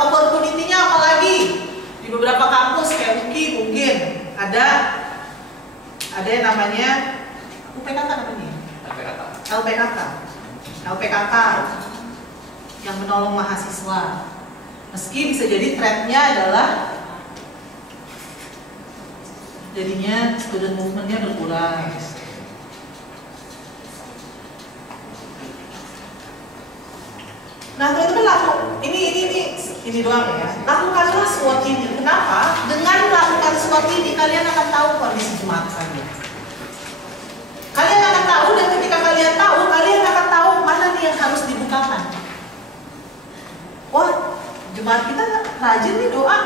opportunity-nya apalagi di beberapa kampus kayak UKI mungkin ada yang namanya UPKK namanya? LPKK yang menolong mahasiswa. Meski bisa jadi threat-nya adalah jadinya student movement-nya berkurang. Nah, teman-teman, ini doang ya. Lakukanlah SWOT ini. Kenapa? Dengan melakukan SWOT ini, kalian akan tahu kondisi jemaat kalian. Kalian akan tahu, dan ketika kalian akan tahu mana nih yang harus dibukakan. Wah, jemaat kita rajin nih doa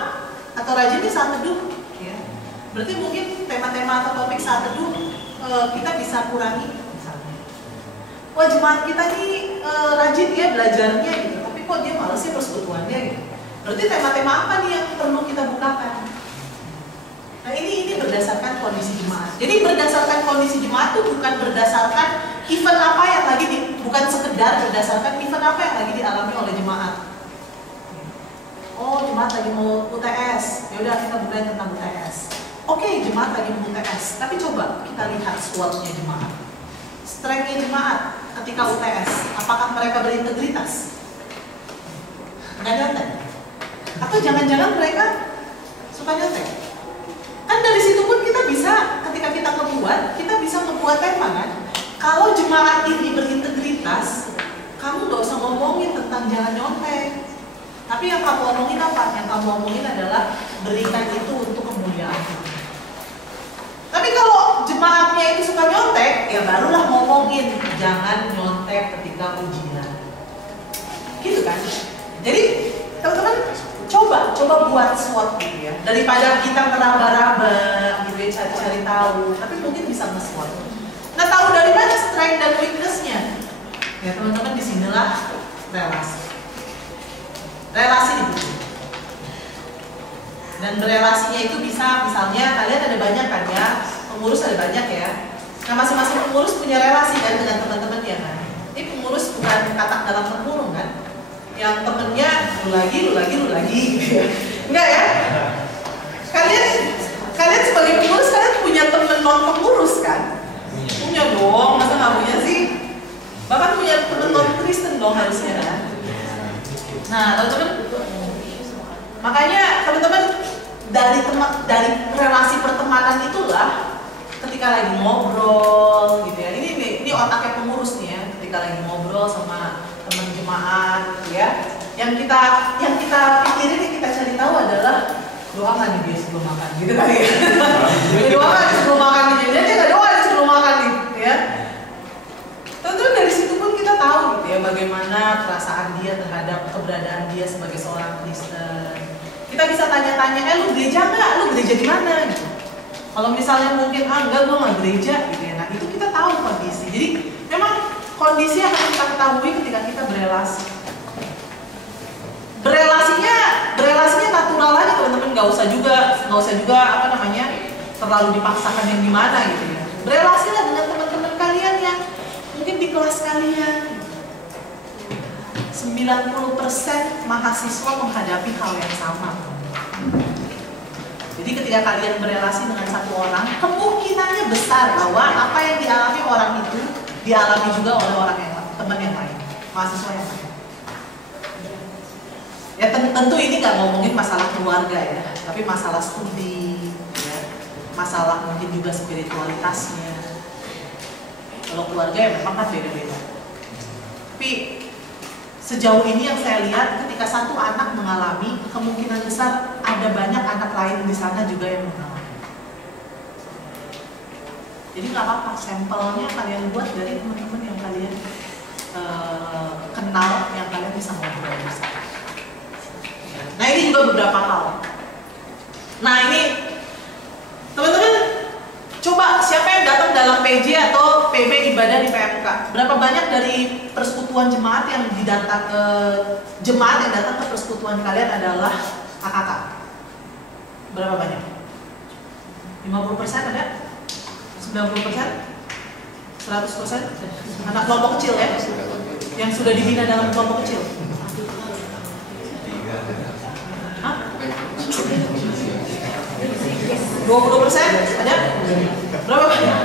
atau rajin nih saat teduh, ya. Berarti mungkin tema-tema atau topik saat teduh kita bisa kurangi misalnya. Wah, jemaat kita nih rajin ya belajarnya gitu, tapi kok dia malas sih persekutuannya gitu. Berarti tema-tema apa nih yang perlu kita bukakan? Nah, ini berdasarkan kondisi jemaat. Jadi berdasarkan kondisi jemaat itu bukan berdasarkan event apa yang lagi bukan sekedar berdasarkan event apa yang lagi dialami oleh jemaat. Oh, jemaat lagi mau UTS, ya udah kita bukain tentang UTS. Oke, jemaat lagi mau UTS, tapi coba kita lihat SWOT-nya jemaat, strength-nya jemaat ketika UTS. Apakah mereka berintegritas? Nggak nyontek? Atau jangan-jangan mereka suka nyontek? Kan dari situ pun kita bisa, ketika kita bisa membuat tema kan. Kalau jemaat ini berintegritas, kamu gak usah ngomongin tentang jangan nyontek. Tapi yang kamu omongin apa? Yang kamu omongin adalah berikan itu untuk kemuliaan. Tapi kalau jemaatnya itu suka nyontek, ya barulah ngomongin jangan nyontek ketika ujian. Gitu kan? Jadi teman-teman coba buat SWOT gitu ya. Daripada kita meraba-raba gitu ya, cari-cari tahu, tapi mungkin bisa nge-SWOT. Nah, tahu dari mana strength dan weakness-nya? Ya teman-teman, disinilah relasi. Relasi dibutuhkan. Dan berelasinya itu bisa, misalnya kalian ada banyak kan ya, pengurus ada banyak ya. Nah, masing-masing pengurus punya relasi kan dengan teman-teman ya kan. Ini pengurus bukan katak dalam tempurung kan. Yang temennya lu lagi gitu ya. Enggak ya? Kalian sebagai pengurus kalian punya temen non pengurus kan? Punya dong, masa nggak punya sih? Bahkan punya temen non Kristen dong harusnya kan? Nah, teman-teman, makanya teman-teman dari relasi pertemanan itulah ketika lagi ngobrol gitu ya. Ini otaknya pengurus nih ya, ketika lagi ngobrol sama teman jemaat gitu ya. Yang kita pikirin, yang kita cari tahu adalah doa nggak nih dia sebelum makan gitu kali ya. Doa nggak nih sebelum makan nih, dia nggak doa nih sebelum makan nih ya. Tentu dari situ pun kita tahu gitu ya bagaimana perasaan dia terhadap keberadaan dia sebagai seorang Kristen. Kita bisa tanya-tanya, lu gereja nggak? Lu gereja di mana gitu. Kalau misalnya mungkin enggak, gue nggak gereja gitu ya. Nah, itu kita tahu kondisi. Jadi memang kondisi yang harus kita ketahui ketika kita berelasi. Berelasinya natural aja teman-teman, nggak usah juga apa namanya terlalu dipaksakan yang gimana gitu ya. Berelasilah dengan teman-teman kalian yang mungkin di kelas kalian. 90% mahasiswa menghadapi hal yang sama. Jadi ketika kalian berelasi dengan satu orang, kemungkinannya besar bahwa apa yang dialami orang itu dialami juga oleh teman yang lain, mahasiswa yang lain. Ya tentu ini nggak ngomongin masalah keluarga ya, tapi masalah studi, ya, masalah mungkin juga spiritualitasnya. Kalau keluarga ya memang kan beda-beda. Tapi sejauh ini yang saya lihat, ketika satu anak mengalami, kemungkinan besar ada banyak anak lain di sana juga yang mengalami. Jadi nggak apa-apa, sampelnya kalian buat dari teman-teman yang kalian kenal, yang kalian bisa ngobrol bersama. Nah, ini juga beberapa hal. Nah, ini teman-teman coba siapa yang datang dalam PJ atau PB ibadah di PMK? Berapa banyak dari persekutuan jemaat yang jemaat yang datang ke persekutuan kalian adalah AKK? Berapa banyak? 50% ada? 90%? 100%? Anak kelompok kecil ya? Yang sudah dibina dalam kelompok kecil? 20% ada? Berapa banyak?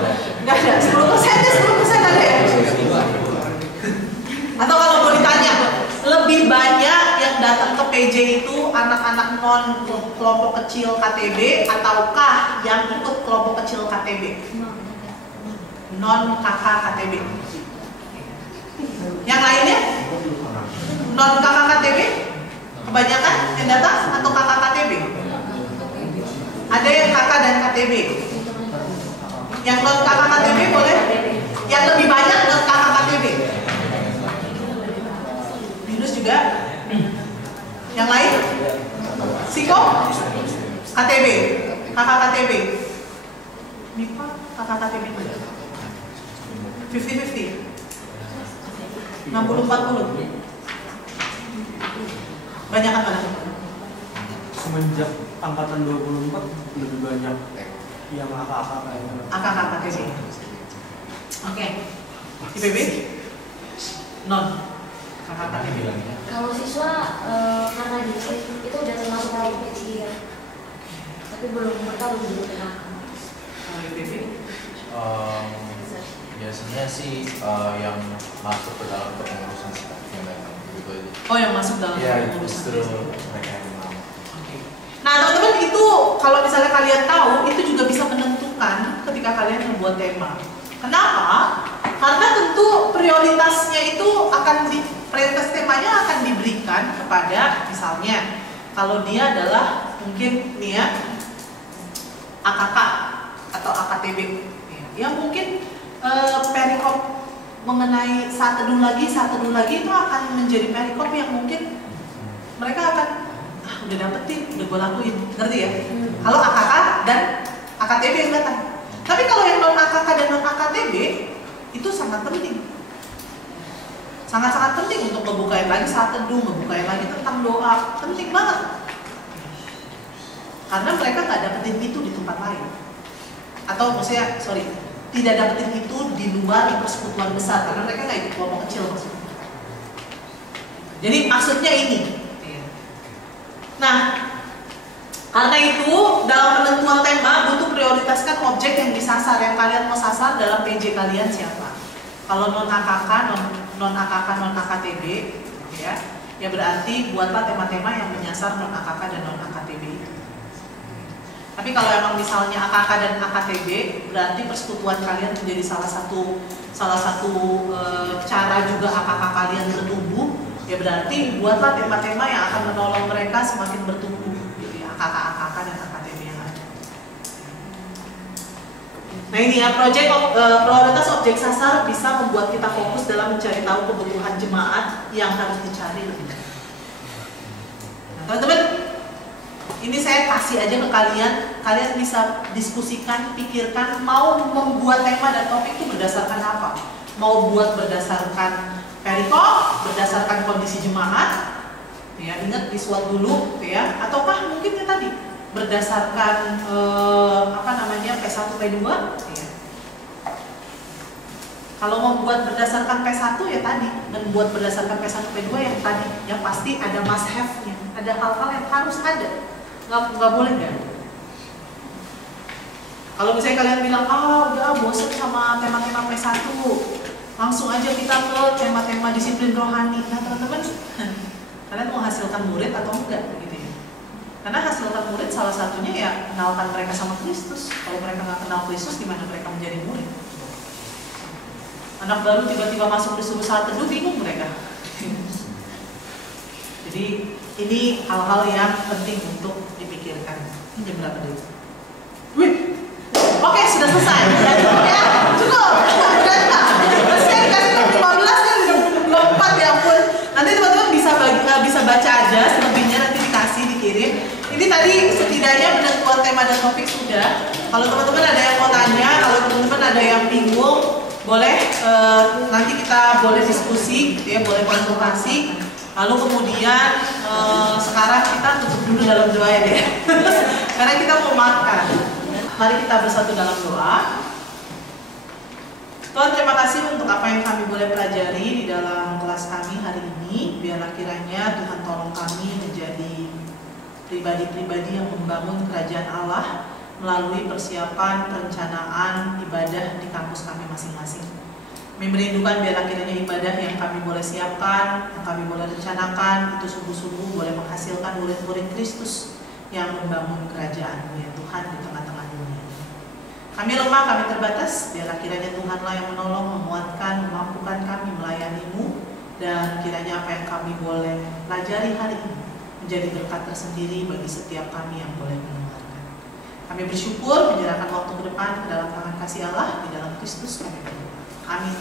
Enggak ada, 10% ada ya? Atau kalau mau ditanya, lebih banyak yang datang ke PJ itu anak-anak non kelompok kecil KTB ataukah yang ikut kelompok kecil KTB? Non kakak KTB. Yang lainnya? Non kakak KTB? Kebanyakan yang datang atau kakak KTB? Ada yang kakak dan KTB. Yang non kakak KTB boleh? Yang lebih banyak non kakak KTB. Binus juga. Yang lain? kakak KTB. MIPA kakak KTB itu 50-50 60-40 banyak apa lagi? Semenjak angkatan 24 lebih banyak yang AKK kayaknya. AKK KTB. Oke. IPB? Non. Kakak KTB. Kalau siswa karena itu udah termasuk LPG ya, tapi belum bertarung di tengah. Kalau IPB? Biasanya sih yang masuk ke dalam kepengurusan staffnya gitu aja. Oh, yang masuk dalam Ya, kepengurusan. justru mereka yang mau. Nah, teman-teman, itu kalau misalnya kalian tahu, itu juga bisa menentukan ketika kalian membuat tema. Kenapa? Karena tentu prioritasnya itu prioritas temanya akan diberikan kepada, misalnya, kalau dia adalah mungkin nih ya, AKK atau AKTB, ya mungkin perikop mengenai saat teduh lagi itu akan menjadi perikop yang mungkin mereka akan udah dapetin, udah gue lakuin, ngerti ya? Kalau AKK dan AKTB yang datang. Tapi kalau yang non AKK dan non AKTB itu sangat penting, sangat-sangat penting untuk ngebukain lagi saat teduh, ngebukain lagi tentang doa, penting banget. Karena mereka nggak dapetin itu di tempat lain, atau maksudnya tidak dapetin itu di luar persekutuan besar, karena mereka nggak ikut kelompok kecil maksudnya. Jadi maksudnya ini. Nah, karena itu dalam penentuan tema butuh prioritaskan objek yang disasar, yang kalian mau sasar dalam PJ kalian siapa. Kalau non AKK, non AKK, non AKTB, ya berarti buatlah tema-tema yang menyasar non AKK dan non AKTB. Tapi kalau emang misalnya AKK dan AKTB, berarti persekutuan kalian menjadi salah satu cara juga AKK kalian bertumbuh. Ya berarti buatlah tema-tema yang akan menolong mereka semakin bertumbuh, gitu ya, AKK dan AKTB yang ada. Nah ini ya, prioritas objek sasar bisa membuat kita fokus dalam mencari tahu kebutuhan jemaat yang harus dicari lebih banyak. Nah, teman-teman, ini saya kasih aja ke kalian bisa diskusikan, pikirkan mau membuat tema dan topik itu berdasarkan apa? Mau buat berdasarkan perikop, berdasarkan kondisi jemaat, ya ingat di SWOT dulu, ya, ataukah mungkin ya tadi berdasarkan P1 P2, ya. Kalau membuat berdasarkan P1 ya tadi, dan buat berdasarkan P1 P2 yang tadi, ya pasti ada must have-nya, ada hal-hal yang harus ada, nggak boleh nggak. Kalau misalnya kalian bilang, udah bosen sama tema-tema P1, langsung aja kita ke tema-tema disiplin rohani. Nah teman-teman, kalian mau hasilkan murid atau enggak gitu ya? Karena hasilkan murid salah satunya ya kenalkan mereka sama Kristus. Kalau mereka nggak kenal Kristus, gimana mereka menjadi murid? Anak baru tiba-tiba masuk disuruh saat teduh, bingung mereka. Jadi ini hal-hal yang penting untuk dipikirkan. Ini jam berapa dulu? Wih, oke sudah selesai. Ya, cukup. Saya dikasih nomor 15 kan belum 4 ya ampun. Nanti teman-teman bisa baca aja selebihnya, nanti dikasih dikirim. Ini tadi setidaknya penentuan tema dan topik sudah. Kalau teman-teman ada yang mau tanya, kalau teman-teman ada yang bingung, boleh nanti kita boleh diskusi, gitu ya, boleh konsultasi. Lalu kemudian sekarang kita tutup dulu dalam doa ya deh. Karena kita mau makan. Mari kita bersatu dalam doa. Tuhan, terima kasih untuk apa yang kami boleh pelajari di dalam kelas kami hari ini. Biarlah kiranya Tuhan tolong kami menjadi pribadi-pribadi yang membangun kerajaan Allah melalui persiapan perencanaan ibadah di kampus kami masing-masing. Kami merindukan biarlah kiranya ibadah yang kami boleh siapkan, yang kami boleh rencanakan, itu sungguh-sungguh boleh menghasilkan murid-murid Kristus yang membangun kerajaan-Mu ya Tuhan di tengah-tengah dunia. Kami lemah, kami terbatas, biarlah kiranya Tuhanlah yang menolong, menguatkan, memampukan kami melayani-Mu, dan kiranya apa yang kami boleh pelajari hari ini menjadi berkat tersendiri bagi setiap kami yang boleh mendengarkan. Kami bersyukur menyerahkan waktu ke depan ke dalam tangan kasih Allah, di dalam Kristus kami berdoa. Amin.